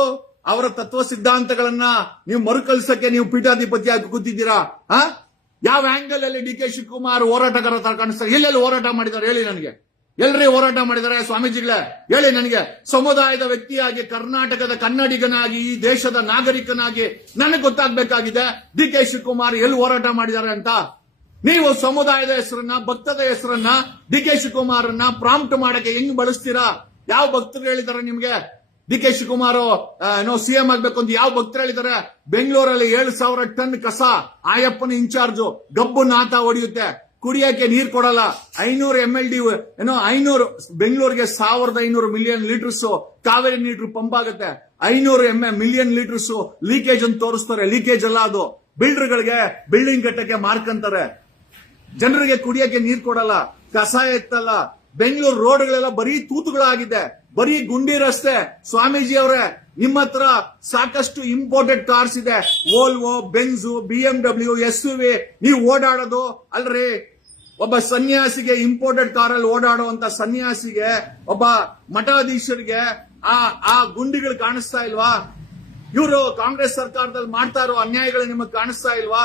ಅವರ ತತ್ವ ಸಿದ್ಧಾಂತಗಳನ್ನ ನೀವು ಮರುಕಳಿಸಕ್ಕೆ ನೀವು ಪೀಠಾಧಿಪತಿಯಾಗಿ ಕೂತಿದ್ದೀರಾ ಆ ಯಾವ ಆಂಗಲ್ ಅಲ್ಲಿ ಡಿ ಕೆ ಶಿವಕುಮಾರ್ ಹೋರಾಟಗಾರ ತರ ಕಾಣಿಸ್ತಾರೆ ಎಲ್ಲೆಲ್ಲಿ ಹೋರಾಟ ಮಾಡಿದ್ದಾರೆ ಹೇಳಿ ನನಗೆ ಎಲ್ರಿ ಹೋರಾಟ ಮಾಡಿದ್ದಾರೆ ಸ್ವಾಮೀಜಿಗಳೇ ಹೇಳಿ ನನಗೆ ಸಮುದಾಯದ ವ್ಯಕ್ತಿಯಾಗಿ ಕರ್ನಾಟಕದ ಕನ್ನಡಿಗನಾಗಿ ಈ ದೇಶದ ನಾಗರಿಕನಾಗಿ ನನಗೆ ಗೊತ್ತಾಗಬೇಕಾಗಿದೆ ಡಿ ಕೆ ಶಿವಕುಮಾರ್ ಎಲ್ಲಿ ಹೋರಾಟ ಮಾಡಿದ್ದಾರೆ ಅಂತ ನೀವು ಸಮುದಾಯದ ಹೆಸರನ್ನ ಭಕ್ತದ ಹೆಸರನ್ನ ಡಿ ಕೆ ಶಿವಕುಮಾರ್ ಪ್ರಾಂಪ್ಟ್ ಮಾಡಕ್ಕೆ ಹೆಂಗ್ ಬಳಸ್ತೀರಾ ಯಾವ ಭಕ್ತರು ಹೇಳಿದಾರೆ ನಿಮ್ಗೆ ಡಿ ಕೆ ಶಿವಕುಮಾರ್ ಏನೋ ಎಂ ಆಗ್ಬೇಕು ಅಂತ ಯಾವ ಭಕ್ತರು ಹೇಳಿದ್ದಾರೆ ಬೆಂಗಳೂರಲ್ಲಿ ಏಳು ಸಾವಿರ ಟನ್ ಕಸ ಆಯಪ್ಪನ ಇನ್ಚಾರ್ಜ್ ಡಬ್ಬು ನಾತ ಹೊಡೆಯುತ್ತೆ ಕುಡಿಯಕ್ಕೆ ನೀರ್ ಕೊಡಲ್ಲ ಐನೂರು ಎಂ ಎಲ್ ಡಿ ಏನೋ ಐನೂರು ಬೆಂಗಳೂರಿಗೆ ಸಾವಿರದ ಐನೂರು ಮಿಲಿಯನ್ ಲೀಟರ್ಸ್ ಕಾವೇರಿ ನೀರು ಪಂಪ್ ಆಗುತ್ತೆ ಐನೂರು ಎಂ ಮಿಲಿಯನ್ ಲೀಟರ್ಸ್ ಲೀಕೇಜ್ ಅಂತ ತೋರಿಸ್ತಾರೆ ಲೀಕೇಜ್ ಅಲ್ಲ ಅದು ಗಳಿಗೆ ಬಿಲ್ಡಿಂಗ್ ಕಟ್ಟಕ್ಕೆ ಮಾರ್ಕಂತಾರೆ ಜನರಿಗೆ ಕುಡಿಯಕ್ಕೆ ನೀರ್ ಕೊಡಲ್ಲ ಕಸ ಎತ್ತಲ್ಲ ಬೆಂಗಳೂರು ರೋಡ್ಗಳೆಲ್ಲ ಬರೀ ತೂತುಗಳಾಗಿದೆ ಬರೀ ಗುಂಡಿ ರಸ್ತೆ ಸ್ವಾಮೀಜಿ ಅವರೇ ನಿಮ್ಮ ಹತ್ರ ಸಾಕಷ್ಟು ಇಂಪೋರ್ಟೆಡ್ ಕಾರ್ಸ್ ಇದೆ Volvo Benz B M W S V ನೀವು ಓಡಾಡೋದು ಅಲ್ರಿ ಒಬ್ಬ ಸನ್ಯಾಸಿಗೆ ಇಂಪೋರ್ಟೆಡ್ ಕಾರ್ ಅಲ್ಲಿ ಓಡಾಡುವಂತ ಸನ್ಯಾಸಿಗೆ ಒಬ್ಬ ಮಠಾಧೀಶರಿಗೆ ಆ ಆ ಗುಂಡಿಗಳು ಕಾಣಿಸ್ತಾ ಇಲ್ವಾ ಇವರು ಕಾಂಗ್ರೆಸ್ ಸರ್ಕಾರದಲ್ಲಿ ಮಾಡ್ತಾ ಇರೋ ಅನ್ಯಾಯಗಳು ನಿಮಗೆ ಕಾಣಿಸ್ತಾ ಇಲ್ವಾ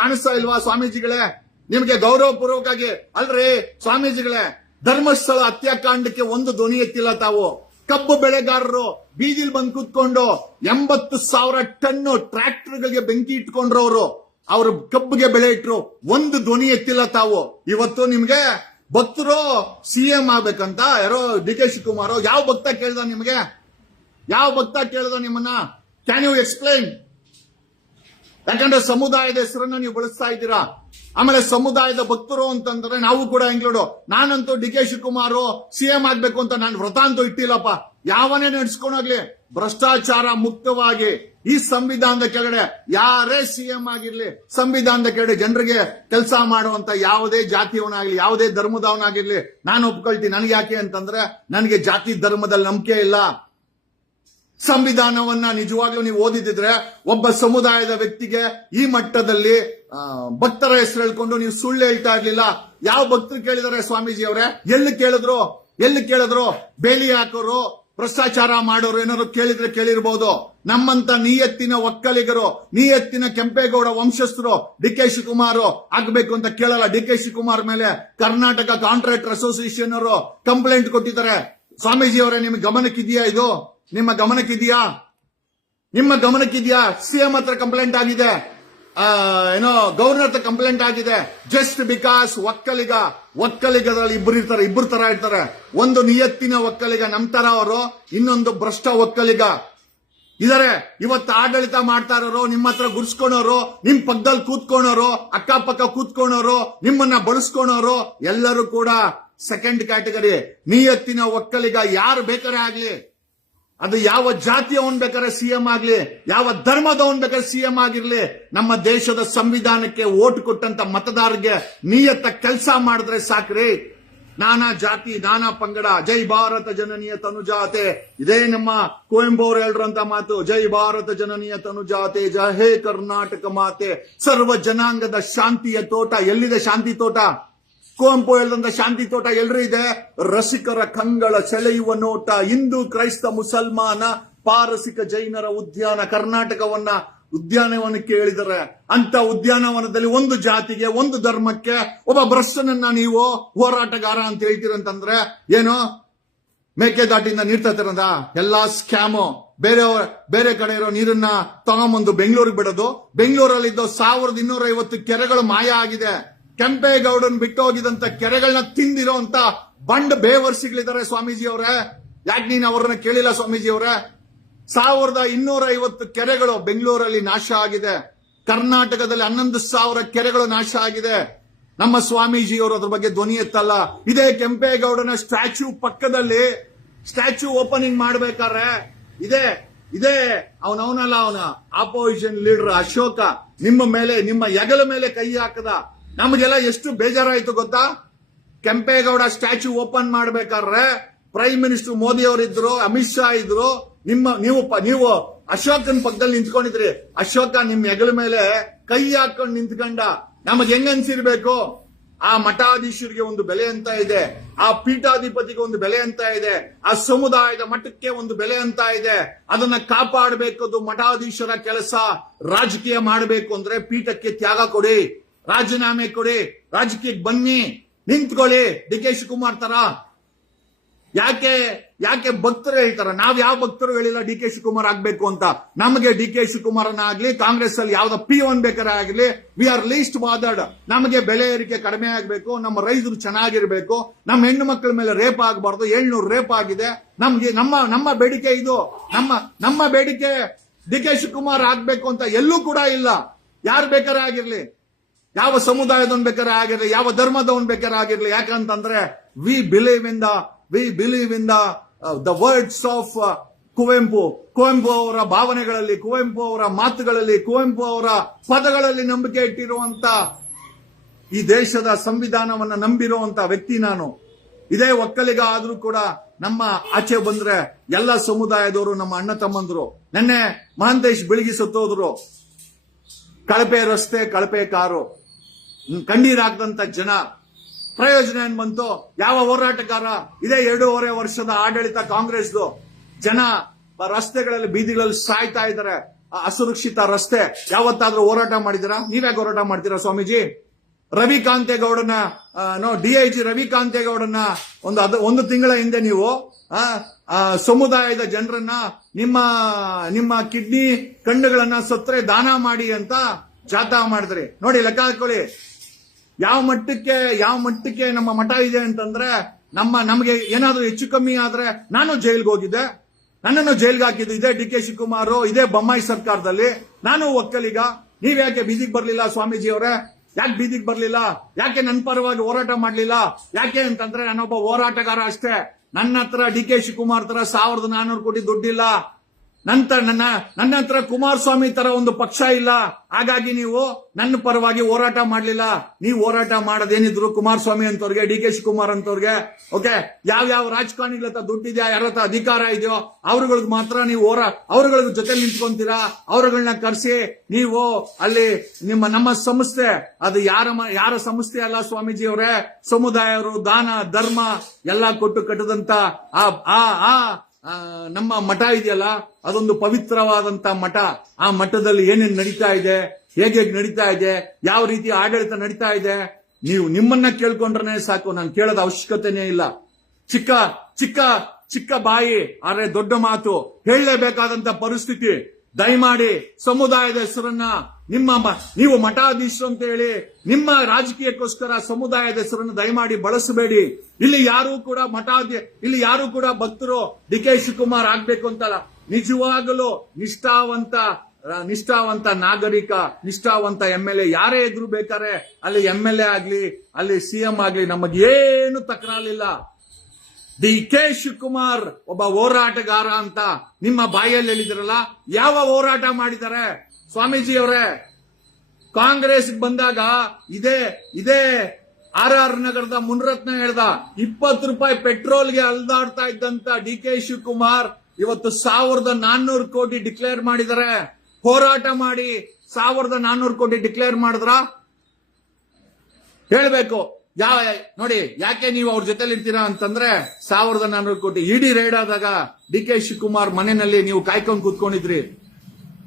ಕಾಣಿಸ್ತಾ ಇಲ್ವಾ ಸ್ವಾಮೀಜಿಗಳೇ ನಿಮಗೆ ಗೌರವ ಪೂರ್ವಕವಾಗಿ ಅಲ್ರಿ ಸ್ವಾಮೀಜಿಗಳೇ ಧರ್ಮಸ್ಥಳ ಹತ್ಯಾಕಾಂಡಕ್ಕೆ ಒಂದು ಧ್ವನಿ ಎತ್ತಿಲ್ಲ ತಾವು ಕಬ್ಬು ಬೆಳೆಗಾರರು ಬೀದಿಲ್ ಬಂದು ಕೂತ್ಕೊಂಡು ಎಂಬತ್ತು ಸಾವಿರ ಟನ್ ಟ್ರ್ಯಾಕ್ಟರ್ಗಳಿಗೆ ಬೆಂಕಿ ಇಟ್ಕೊಂಡ್ರವರು ಅವರು ಕಬ್ಬಿಗೆ ಬೆಳೆ ಇಟ್ರು ಒಂದು ಧ್ವನಿ ಎತ್ತಿಲ್ಲ ತಾವು ಇವತ್ತು ನಿಮ್ಗೆ ಭಕ್ತರು ಸಿ ಎಂ ಆಗ್ಬೇಕಂತ ಯಾರೋ ಡಿ ಕೆ ಶಿವಕುಮಾರ್ ಯಾವ ಭಕ್ತ ಕೇಳ್ದ ನಿಮ್ಗೆ ಯಾವ ಭಕ್ತ ಕೇಳ್ದ ನಿಮ್ಮನ್ನ ಕ್ಯಾನ್ ಯು ಎಕ್ಸ್ಪ್ಲೈನ್ ಯಾಕಂದ್ರೆ ಸಮುದಾಯದ ಹೆಸರನ್ನ ನೀವು ಬಳಸ್ತಾ ಇದ್ದೀರಾ ಆಮೇಲೆ ಸಮುದಾಯದ ಭಕ್ತರು ಅಂತಂದ್ರೆ ನಾವು ಕೂಡ ಇಂಗ್ಲೂಡು ನಾನಂತೂ ಡಿ ಕೆ ಶಿವಕುಮಾರ್ ಸಿಎಂ ಆಗ್ಬೇಕು ಅಂತ ನಾನು ವ್ರತ ಅಂತೂ ಇಟ್ಟಿಲ್ಲಪ್ಪ ಯಾವನೇ ನಡ್ಸ್ಕೊಂಡೋಗ್ಲಿ ಭ್ರಷ್ಟಾಚಾರ ಮುಕ್ತವಾಗಿ ಈ ಸಂವಿಧಾನದ ಕೆಳಗಡೆ ಯಾರೇ ಸಿಎಂ ಆಗಿರ್ಲಿ ಸಂವಿಧಾನದ ಕೆಳಗಡೆ ಜನರಿಗೆ ಕೆಲಸ ಮಾಡುವಂತ ಯಾವುದೇ ಜಾತಿಯವನಾಗ್ಲಿ ಯಾವುದೇ ಧರ್ಮದವನಾಗಿರ್ಲಿ ನಾನು ಒಪ್ಕೊಳ್ತೀನಿ ನನಗೆ ಯಾಕೆ ಅಂತಂದ್ರೆ ನನಗೆ ಜಾತಿ ಧರ್ಮದಲ್ಲಿ ನಂಬಿಕೆ ಇಲ್ಲ ಸಂವಿಧಾನವನ್ನ ನಿಜವಾಗ್ಲೂ ನೀವು ಓದಿದ್ರೆ ಒಬ್ಬ ಸಮುದಾಯದ ವ್ಯಕ್ತಿಗೆ ಈ ಮಟ್ಟದಲ್ಲಿ ಭಕ್ತರ ಹೆಸರು ಹೇಳ್ಕೊಂಡು ನೀವು ಸುಳ್ಳು ಹೇಳ್ತಾ ಇರ್ಲಿಲ್ಲ ಯಾವ ಭಕ್ತರು ಕೇಳಿದಾರೆ ಸ್ವಾಮೀಜಿ ಅವರೇ ಎಲ್ಲಿ ಕೇಳಿದ್ರು ಎಲ್ಲಿ ಕೇಳಿದ್ರು ಬೇಲಿ ಹಾಕೋರು ಭ್ರಷ್ಟಾಚಾರ ಮಾಡೋರು ಏನಾದ್ರು ಕೇಳಿದ್ರೆ ಕೇಳಿರ್ಬೋದು ನಮ್ಮಂತ ನಿಯತ್ತಿನ ಒಕ್ಕಲಿಗರು ಎತ್ತಿನ ಕೆಂಪೇಗೌಡ ವಂಶಸ್ಥರು ಡಿ ಕೆ ಶಿವಕುಮಾರ್ ಆಗ್ಬೇಕು ಅಂತ ಕೇಳಲ್ಲ ಡಿ ಕೆ ಶಿವಕುಮಾರ್ ಮೇಲೆ ಕರ್ನಾಟಕ ಕಾಂಟ್ರಾಕ್ಟರ್ ಅಸೋಸಿಯೇಷನ್ ಅವರು ಕಂಪ್ಲೇಂಟ್ ಕೊಟ್ಟಿದ್ದಾರೆ ಸ್ವಾಮೀಜಿ ಅವರೇ ನಿಮ್ಗೆ ಗಮನಕ್ಕಿದೆಯಾ ಇದು ನಿಮ್ಮ ಗಮನಕ್ಕಿದೆಯಾ ನಿಮ್ಮ ಗಮನಕ್ಕಿದೆಯಾ ಸಿಎಂ ಹತ್ರ ಕಂಪ್ಲೇಂಟ್ ಆಗಿದೆ ಏನೋ ಗವರ್ನರ್ ಹತ್ರ ಕಂಪ್ಲೇಂಟ್ ಆಗಿದೆ ಜಸ್ಟ್ ಬಿಕಾಸ್ ಒಕ್ಕಲಿಗ ಒಕ್ಕಲಿಗದಲ್ಲಿ ಇಬ್ಬರು ಇರ್ತಾರೆ ಇಬ್ಬರು ತರ ಇರ್ತಾರೆ ಒಂದು ನಿಯತ್ತಿನ ಒಕ್ಕಲಿಗ ನಮ್ ತರ ಅವರು ಇನ್ನೊಂದು ಭ್ರಷ್ಟ ಒಕ್ಕಲಿಗ ಇದಾರೆ ಇವತ್ತು ಆಡಳಿತ ಮಾಡ್ತಾ ಇರೋರು ನಿಮ್ಮ ಹತ್ರ ಗುರ್ಸ್ಕೊಳೋರು ನಿಮ್ ಪಕ್ಕದಲ್ಲಿ ಕೂತ್ಕೊಳೋರು ಅಕ್ಕಪಕ್ಕ ಕೂತ್ಕೊಳೋರು ನಿಮ್ಮನ್ನ ಬಳಸ್ಕೊಳೋರು ಎಲ್ಲರೂ ಕೂಡ ಸೆಕೆಂಡ್ ಕ್ಯಾಟಗರಿ ನಿಯತ್ತಿನ ಒಕ್ಕಲಿಗ ಯಾರು ಬೇಕಾರೆ ಆಗ್ಲಿ ಅದು ಯಾವ ಜಾತಿಯವನ್ ಬೇಕಾದ್ರೆ ಸಿಎಂ ಆಗ್ಲಿ ಯಾವ ಧರ್ಮದವನ್ ಬೇಕಾದ್ರೆ ಸಿಎಂ ಆಗಿರ್ಲಿ ನಮ್ಮ ದೇಶದ ಸಂವಿಧಾನಕ್ಕೆ ಓಟ್ ಕೊಟ್ಟಂತ ಮತದಾರರಿಗೆ ನಿಯತ್ತ ಕೆಲಸ ಮಾಡಿದ್ರೆ ಸಾಕ್ರಿ ನಾನಾ ಜಾತಿ ನಾನಾ ಪಂಗಡ ಜೈ ಭಾರತ ಜನನೀಯ ತನುಜಾತೆ ಇದೇ ನಮ್ಮ ಕುವೆಂಪುರ್ ಹೇಳ್ರಂತ ಮಾತು ಜೈ ಭಾರತ ಜನನೀಯ ತನುಜಾತೆ ಜಯ ಹೇ ಕರ್ನಾಟಕ ಮಾತೆ ಸರ್ವ ಜನಾಂಗದ ಶಾಂತಿಯ ತೋಟ ಎಲ್ಲಿದೆ ಶಾಂತಿ ತೋಟ ಕುವೆಂಪು ಹೇಳಿದಂತ ಶಾಂತಿ ತೋಟ ಎಲ್ರೂ ಇದೆ ರಸಿಕರ ಕಂಗಳ ಸೆಳೆಯುವ ನೋಟ ಹಿಂದೂ ಕ್ರೈಸ್ತ ಮುಸಲ್ಮಾನ ಪಾರಸಿಕ ಜೈನರ ಉದ್ಯಾನ ಕರ್ನಾಟಕವನ್ನ ಉದ್ಯಾನವನಕ್ಕೆ ಹೇಳಿದರೆ ಅಂತ ಉದ್ಯಾನವನದಲ್ಲಿ ಒಂದು ಜಾತಿಗೆ ಒಂದು ಧರ್ಮಕ್ಕೆ ಒಬ್ಬ ಭ್ರಷ್ಟನನ್ನ ನೀವು ಹೋರಾಟಗಾರ ಅಂತ ಹೇಳ್ತೀರಂತಂದ್ರೆ ಏನು ಮೇಕೆದಾಟಿಂದ ನೀರ್ ಎಲ್ಲಾ ಸ್ಕ್ಯಾಮು ಬೇರೆ ಬೇರೆ ಕಡೆ ಇರೋ ನೀರನ್ನ ತಗೊಂಬಂದು ಬೆಂಗಳೂರಿಗೆ ಬಿಡೋದು ಬೆಂಗಳೂರಲ್ಲಿದ್ದ ಸಾವಿರದ ಇನ್ನೂರ ಐವತ್ತು ಕೆರೆಗಳು ಮಾಯ ಆಗಿದೆ ಕೆಂಪೇಗೌಡನ್ ಬಿಟ್ಟು ಹೋಗಿದಂತ ಕೆರೆಗಳನ್ನ ತಿಂದಿರೋ ಅಂತ ಬಂಡ್ ಬೇವರ್ಸಿಗಳಿದ್ದಾರೆ ಸ್ವಾಮೀಜಿ ಅವರೇ ಯಾಕೆ ನೀನು ಅವರನ್ನ ಕೇಳಿಲ್ಲ ಸ್ವಾಮೀಜಿ ಅವರೇ ಸಾವಿರದ ಇನ್ನೂರ ಐವತ್ತು ಕೆರೆಗಳು ಬೆಂಗಳೂರಲ್ಲಿ ನಾಶ ಆಗಿದೆ ಕರ್ನಾಟಕದಲ್ಲಿ ಹನ್ನೊಂದು ಸಾವಿರ ಕೆರೆಗಳು ನಾಶ ಆಗಿದೆ ನಮ್ಮ ಸ್ವಾಮೀಜಿಯವರು ಅದ್ರ ಬಗ್ಗೆ ಧ್ವನಿ ಎತ್ತಲ್ಲ ಇದೇ ಕೆಂಪೇಗೌಡನ ಸ್ಟ್ಯಾಚ್ಯೂ ಪಕ್ಕದಲ್ಲಿ ಸ್ಟ್ಯಾಚ್ಯೂ ಓಪನಿಂಗ್ ಮಾಡ್ಬೇಕಾದ್ರೆ ಇದೇ ಇದೇ ಅವನವನಲ್ಲ ಅವನ ಆಪೋಸಿಷನ್ ಲೀಡರ್ ಅಶೋಕ ನಿಮ್ಮ ಮೇಲೆ ನಿಮ್ಮ ಎಗಲ ಮೇಲೆ ಕೈ ಹಾಕದ ನಮಗೆಲ್ಲ ಎಷ್ಟು ಬೇಜಾರಾಯ್ತು ಗೊತ್ತಾ ಕೆಂಪೇಗೌಡ ಸ್ಟ್ಯಾಚ್ಯೂ ಓಪನ್ ಮಾಡ್ಬೇಕಾದ್ರೆ ಪ್ರೈಮ್ ಮಿನಿಸ್ಟರ್ ಮೋದಿ ಅವರಿದ್ರು ಅಮಿತ್ ಶಾ ಇದ್ರು ನಿಮ್ಮ ನೀವು ನೀವು ಅಶೋಕನ್ ಪಕ್ಕದಲ್ಲಿ ನಿಂತ್ಕೊಂಡಿದ್ರಿ ಅಶೋಕ ನಿಮ್ ಹೆಗಲ ಮೇಲೆ ಕೈ ಹಾಕೊಂಡು ನಿಂತ್ಕೊಂಡ ನಮಗ್ ಹೆಂಗ್ ಅನ್ಸಿರ್ಬೇಕು ಆ ಮಠಾಧೀಶರಿಗೆ ಒಂದು ಬೆಲೆ ಅಂತ ಇದೆ ಆ ಪೀಠಾಧಿಪತಿಗೆ ಒಂದು ಬೆಲೆ ಅಂತ ಇದೆ ಆ ಸಮುದಾಯದ ಮಠಕ್ಕೆ ಒಂದು ಬೆಲೆ ಅಂತ ಇದೆ ಅದನ್ನ ಕಾಪಾಡಬೇಕು ಮಠಾಧೀಶರ ಕೆಲಸ ರಾಜಕೀಯ ಮಾಡಬೇಕು ಅಂದ್ರೆ ಪೀಠಕ್ಕೆ ತ್ಯಾಗ ಕೊಡಿ ರಾಜೀನಾಮೆ ಕೊಡಿ ರಾಜಕೀಯಕ್ಕೆ ಬನ್ನಿ ನಿಂತ್ಕೊಳ್ಳಿ ಡಿ ಕೆ ಶಿವಕುಮಾರ್ ತರ ಯಾಕೆ ಯಾಕೆ ಭಕ್ತರು ಹೇಳ್ತಾರ ನಾವ್ ಯಾವ ಭಕ್ತರು ಹೇಳಿಲ್ಲ ಡಿ ಕೆ ಶಿವಕುಮಾರ್ ಆಗ್ಬೇಕು ಅಂತ ನಮಗೆ ಡಿ ಕೆ ಶಿವಕುಮಾರನ ಆಗ್ಲಿ ಕಾಂಗ್ರೆಸ್ ಅಲ್ಲಿ ಯಾವ್ದ ಪಿ ಒನ್ ಬೇಕಾರೆ ಆಗ್ಲಿ ವಿ ಆರ್ ಲೀಸ್ಟ್ ಬಾದರ್ಡ್ ನಮಗೆ ಬೆಲೆ ಏರಿಕೆ ಕಡಿಮೆ ಆಗ್ಬೇಕು ನಮ್ಮ ರೈತರು ಚೆನ್ನಾಗಿರ್ಬೇಕು ನಮ್ಮ ಹೆಣ್ಣು ಮಕ್ಕಳ ಮೇಲೆ ರೇಪ್ ಆಗಬಾರ್ದು ಏಳ್ನೂರು ರೇಪ್ ಆಗಿದೆ ನಮ್ಗೆ ನಮ್ಮ ನಮ್ಮ ಬೇಡಿಕೆ ಇದು ನಮ್ಮ ನಮ್ಮ ಬೇಡಿಕೆ ಡಿ ಕೆ ಶಿವಕುಮಾರ್ ಆಗ್ಬೇಕು ಅಂತ ಎಲ್ಲೂ ಕೂಡ ಇಲ್ಲ ಯಾರು ಬೇಕಾರೆ ಆಗಿರ್ಲಿ ಯಾವ ಸಮುದಾಯದವನ್ ಬೇಕಾದ್ರೆ ಆಗಿರ್ಲಿ ಯಾವ ಧರ್ಮದವನ್ ಬೇಕಾದ್ರೆ ಆಗಿರ್ಲಿ ಯಾಕಂತಂದ್ರೆ we believe in the we believe in the the words of Kuvempu Kuvempu ಅವರ ಭಾವನೆಗಳಲ್ಲಿ ಕುವೆಂಪು ಅವರ ಮಾತುಗಳಲ್ಲಿ ಕುವೆಂಪು ಅವರ ಪದಗಳಲ್ಲಿ ನಂಬಿಕೆ ಇಟ್ಟಿರುವಂತ ಈ ದೇಶದ ಸಂವಿಧಾನವನ್ನ ನಂಬಿರುವಂತ ವ್ಯಕ್ತಿ ನಾನು ಇದೇ ಒಕ್ಕಲಿಗ ಆದ್ರೂ ಕೂಡ ನಮ್ಮ ಆಚೆ ಬಂದ್ರೆ ಎಲ್ಲ ಸಮುದಾಯದವರು ನಮ್ಮ ಅಣ್ಣ ತಮ್ಮಂದ್ರು ನೆನ್ನೆ ಮಹಂತೇಶ್ ಬೆಳಗಿಸುತ್ತೋದ್ರು ಕಳಪೆ ರಸ್ತೆ ಕಳಪೆ ಕಾರು ಕಣ್ಣೀರಾಗದಂತ ಜನ ಪ್ರಯೋಜನ ಏನ್ ಬಂತು ಯಾವ ಹೋರಾಟಗಾರ ಇದೇ ಎರಡೂವರೆ ವರ್ಷದ ಆಡಳಿತ ಕಾಂಗ್ರೆಸ್ದು ಜನ ರಸ್ತೆಗಳಲ್ಲಿ ಬೀದಿಗಳಲ್ಲಿ ಸಾಯ್ತಾ ಇದ್ದಾರೆ ಅಸುರಕ್ಷಿತ ರಸ್ತೆ ಯಾವತ್ತಾದ್ರೂ ಹೋರಾಟ ಮಾಡಿದಿರಾ ನೀವ್ಯಾಕೆ ಹೋರಾಟ ಮಾಡ್ತೀರಾ Swamiji ರವಿಕಾಂತೇಗೌಡನ no D I G Ravi ಒಂದು ಅದ ಒಂದು ತಿಂಗಳ ಹಿಂದೆ ನೀವು ಸಮುದಾಯದ ಜನರನ್ನ ನಿಮ್ಮ ನಿಮ್ಮ ಕಿಡ್ನಿ ಕಣ್ಣುಗಳನ್ನ ಸತ್ತರೆ ದಾನ ಮಾಡಿ ಅಂತ ಜಾಥಾ ಮಾಡಿದ್ರಿ ನೋಡಿ ಲೆಕ್ಕ ಹಾಕೊಳ್ಳಿ ಯಾವ ಮಟ್ಟಕ್ಕೆ ಯಾವ ಮಟ್ಟಕ್ಕೆ ನಮ್ಮ ಮಠ ಇದೆ ಅಂತಂದ್ರೆ ನಮ್ಮ ನಮಗೆ ಏನಾದ್ರೂ ಹೆಚ್ಚು ಕಮ್ಮಿ ಆದ್ರೆ ನಾನು ಜೈಲ್ಗೆ ಹೋಗಿದ್ದೆ ನನ್ನನ್ನು ಜೈಲ್ಗೆ ಹಾಕಿದ್ದು ಇದೇ ಡಿ ಕೆ ಶಿವಕುಮಾರ್ ಇದೇ ಬೊಮ್ಮಾಯಿ ಸರ್ಕಾರದಲ್ಲಿ ನಾನು ಒಕ್ಕಲಿಗ ನೀವ್ ಯಾಕೆ ಬೀದಿಗೆ ಬರ್ಲಿಲ್ಲ ಸ್ವಾಮೀಜಿ ಅವರೇ ಯಾಕೆ ಬೀದಿಗೆ ಬರ್ಲಿಲ್ಲ ಯಾಕೆ ನನ್ನ ಪರವಾಗಿ ಹೋರಾಟ ಮಾಡ್ಲಿಲ್ಲ ಯಾಕೆ ಅಂತಂದ್ರೆ ನಾನೊಬ್ಬ ಹೋರಾಟಗಾರ ಅಷ್ಟೇ ನನ್ನ ಹತ್ರ ಡಿ ಕೆ ಶಿವಕುಮಾರ್ ತರ ಸಾವಿರದ ನಾನೂರು ಕೋಟಿ ದುಡ್ಡಿಲ್ಲ ನಂತರ ನನ್ನ ನನ್ನ ಹತ್ರ ಕುಮಾರಸ್ವಾಮಿ ತರ ಒಂದು ಪಕ್ಷ ಇಲ್ಲ ಹಾಗಾಗಿ ನೀವು ನನ್ನ ಪರವಾಗಿ ಹೋರಾಟ ಮಾಡಲಿಲ್ಲ ನೀವು ಹೋರಾಟ ಮಾಡೋದೇನಿದ್ರು ಕುಮಾರಸ್ವಾಮಿ ಅಂತವ್ರಿಗೆ ಡಿ ಕೆ ಶಿವಕುಮಾರ್ ಅಂತವ್ರಿಗೆ ಓಕೆ ಯಾವ ಯಾವ ರಾಜಕಾರಣಿಗಳ ಹತ್ರ ದುಡ್ಡಿದ್ಯಾ ಯಾರ ಹತ್ರ ಅಧಿಕಾರ ಇದೆಯೋ ಅವ್ರಗಳಿಗೆ ಮಾತ್ರ ನೀವು ಹೋರಾ ಅವ್ರಗಳ ಜೊತೆ ನಿಂತ್ಕೊಂತೀರಾ ಅವ್ರಗಳನ್ನ ಕರೆಸಿ ನೀವು ಅಲ್ಲಿ ನಿಮ್ಮ ನಮ್ಮ ಸಂಸ್ಥೆ ಅದು ಯಾರ ಯಾರ ಸಂಸ್ಥೆ ಅಲ್ಲ ಸ್ವಾಮೀಜಿ ಅವರೇ ಸಮುದಾಯರು ದಾನ ಧರ್ಮ ಎಲ್ಲಾ ಕೊಟ್ಟು ಕಟ್ಟದಂತ ಆ ಆ ನಮ್ಮ ಮಠ ಇದೆಯಲ್ಲ ಅದೊಂದು ಪವಿತ್ರವಾದಂತ ಮಠ ಆ ಮಠದಲ್ಲಿ ಏನೇನ್ ನಡೀತಾ ಇದೆ ಹೇಗೆ ಹೇಗೆ ನಡೀತಾ ಇದೆ ಯಾವ ರೀತಿ ಆಡಳಿತ ನಡೀತಾ ಇದೆ ನೀವು ನಿಮ್ಮನ್ನ ಕೇಳ್ಕೊಂಡ್ರೆ ಸಾಕು ನಾನು ಕೇಳದ ಅವಶ್ಯಕತೆನೇ ಇಲ್ಲ ಚಿಕ್ಕ ಚಿಕ್ಕ ಚಿಕ್ಕ ಬಾಯಿ ಆದ್ರೆ ದೊಡ್ಡ ಮಾತು ಹೇಳಲೇಬೇಕಾದಂತ ಪರಿಸ್ಥಿತಿ ದಯಮಾಡಿ ಸಮುದಾಯದ ಹೆಸರನ್ನ ನಿಮ್ಮ ನೀವು ಮಠಾಧೀಶರು ಅಂತ ಹೇಳಿ ನಿಮ್ಮ ರಾಜಕೀಯಕ್ಕೋಸ್ಕರ ಸಮುದಾಯದ ಹೆಸರನ್ನು ದಯಮಾಡಿ ಬಳಸಬೇಡಿ ಇಲ್ಲಿ ಯಾರು ಕೂಡ ಮಠಾಧಿ ಇಲ್ಲಿ ಯಾರು ಕೂಡ ಭಕ್ತರು ಡಿ ಕೆ ಶಿವಕುಮಾರ್ ಆಗ್ಬೇಕು ಅಂತಲ್ಲ ನಿಜವಾಗಲೂ ನಿಷ್ಠಾವಂತ ನಿಷ್ಠಾವಂತ ನಾಗರಿಕ ನಿಷ್ಠಾವಂತ ಎಂ ಎಲ್ ಎ ಯಾರೇ ಇದ್ರು ಬೇಕಾರೆ ಅಲ್ಲಿ ಎಂ ಎಲ್ ಎ ಆಗ್ಲಿ ಅಲ್ಲಿ ಸಿಎಂ ಆಗ್ಲಿ ನಮಗೇನು ತಕರಾಲಿಲ್ಲ ಡಿ ಕೆ ಶಿವಕುಮಾರ್ ಒಬ್ಬ ಹೋರಾಟಗಾರ ಅಂತ ನಿಮ್ಮ ಬಾಯಲ್ಲಿ ಹೇಳಿದ್ರಲ್ಲ ಯಾವ ಹೋರಾಟ ಮಾಡಿದ್ದಾರೆ ಸ್ವಾಮೀಜಿ ಅವರೇ ಕಾಂಗ್ರೆಸ್ ಬಂದಾಗ ಇದೇ ಇದೇ ಆರ್ ಆರ್ ನಗರದ ಮುನ್ರತ್ನ ಹೇಳ್ದ ಇಪ್ಪತ್ತು ರೂಪಾಯಿ ಪೆಟ್ರೋಲ್ಗೆ ಅಲ್ದಾಡ್ತಾ ಇದ್ದಂತ ಡಿ ಕೆ ಶಿವಕುಮಾರ್ ಇವತ್ತು ಸಾವಿರದ ನಾನ್ನೂರು ಕೋಟಿ ಡಿಕ್ಲೇರ್ ಮಾಡಿದ್ದಾರೆ ಹೋರಾಟ ಮಾಡಿ ಸಾವಿರದ ನಾನ್ನೂರು ಕೋಟಿ ಡಿಕ್ಲೇರ್ ಮಾಡಿದ್ರ ಹೇಳ್ಬೇಕು ಯಾವ ನೋಡಿ ಯಾಕೆ ನೀವು ಅವ್ರ ಜೊತೆಲಿ ಇರ್ತೀರಾ ಅಂತಂದ್ರೆ ಸಾವಿರದ ನಾನ್ನೂರು ಕೋಟಿ ಇಡಿ ರೈಡ್ ಆದಾಗ ಡಿ ಕೆ ಶಿವಕುಮಾರ್ ಮನೆಯಲ್ಲಿ ನೀವು ಕಾಯ್ಕೊಂಡು ಕೂತ್ಕೊಂಡಿದ್ರಿ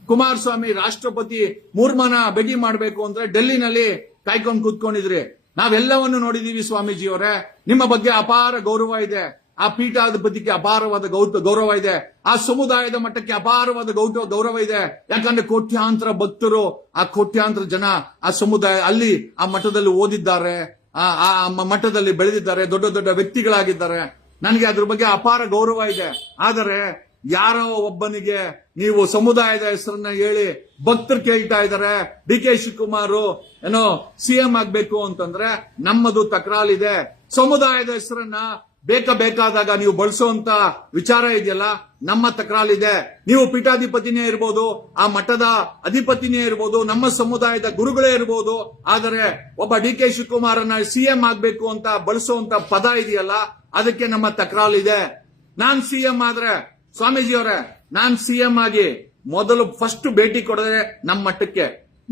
ಕುಮಾರಸ್ವಾಮಿ ರಾಷ್ಟ್ರಪತಿ ಮೂರ್ಮನ ಬೆಗಿ ಮಾಡಬೇಕು ಅಂದ್ರೆ ಡೆಲ್ಲಿನಲ್ಲಿ ಕಾಯ್ಕೊಂಡು ಕೂತ್ಕೊಂಡಿದ್ರಿ ನಾವೆಲ್ಲವನ್ನು ನೋಡಿದೀವಿ ಸ್ವಾಮೀಜಿ ಅವರೇ ನಿಮ್ಮ ಬಗ್ಗೆ ಅಪಾರ ಗೌರವ ಇದೆ ಆ ಪೀಠಾಧಿಪತಿಗೆ ಅಪಾರವಾದ ಗೌರವ ಇದೆ ಆ ಸಮುದಾಯದ ಮಟ್ಟಕ್ಕೆ ಅಪಾರವಾದ ಗೌರವ ಗೌರವ ಇದೆ ಯಾಕಂದ್ರೆ ಕೋಟ್ಯಾಂತರ ಭಕ್ತರು ಆ ಕೋಟ್ಯಾಂತರ ಜನ ಆ ಸಮುದಾಯ ಅಲ್ಲಿ ಆ ಮಠದಲ್ಲಿ ಓದಿದ್ದಾರೆ ಆ ಮಟ್ಟದಲ್ಲಿ ಬೆಳೆದಿದ್ದಾರೆ ದೊಡ್ಡ ದೊಡ್ಡ ವ್ಯಕ್ತಿಗಳಾಗಿದ್ದಾರೆ ನನಗೆ ಅದ್ರ ಬಗ್ಗೆ ಅಪಾರ ಗೌರವ ಇದೆ ಆದರೆ ಯಾರೋ ಒಬ್ಬನಿಗೆ ನೀವು ಸಮುದಾಯದ ಹೆಸರನ್ನ ಹೇಳಿ ಭಕ್ತರು ಕೇಳ್ತಾ ಇದ್ದಾರೆ ಡಿ ಕೆ ಶಿವಕುಮಾರ್ ಏನೋ ಸಿಎಂ ಆಗ್ಬೇಕು ಅಂತಂದ್ರೆ ನಮ್ಮದು ತಕರಾಲಿದೆ ಸಮುದಾಯದ ಹೆಸರನ್ನ ಬೇಕ ಬೇಕಾದಾಗ ನೀವು ಬಳಸುವಂತ ವಿಚಾರ ಇದೆಯಲ್ಲ ನಮ್ಮ ತಕರಾಲಿದೆ ನೀವು ಪೀಠಾಧಿಪತಿನೇ ಇರ್ಬೋದು ಆ ಮಠದ ಅಧಿಪತಿನೇ ಇರ್ಬೋದು ನಮ್ಮ ಸಮುದಾಯದ ಗುರುಗಳೇ ಇರ್ಬೋದು ಆದರೆ ಒಬ್ಬ ಡಿ ಕೆ ಶಿವಕುಮಾರನ ಸಿಎಂ ಆಗ್ಬೇಕು ಅಂತ ಬಳಸುವಂತ ಪದ ಇದೆಯಲ್ಲ ಅದಕ್ಕೆ ನಮ್ಮ ತಕರಾಲಿದೆ ನಾನ್ ಎಂ ಆದ್ರೆ ಸ್ವಾಮೀಜಿ ಅವರೇ ಸಿ ಸಿಎಂ ಆಗಿ ಮೊದಲು ಫಸ್ಟ್ ಭೇಟಿ ಕೊಡದೆ ನಮ್ಮ ಮಠಕ್ಕೆ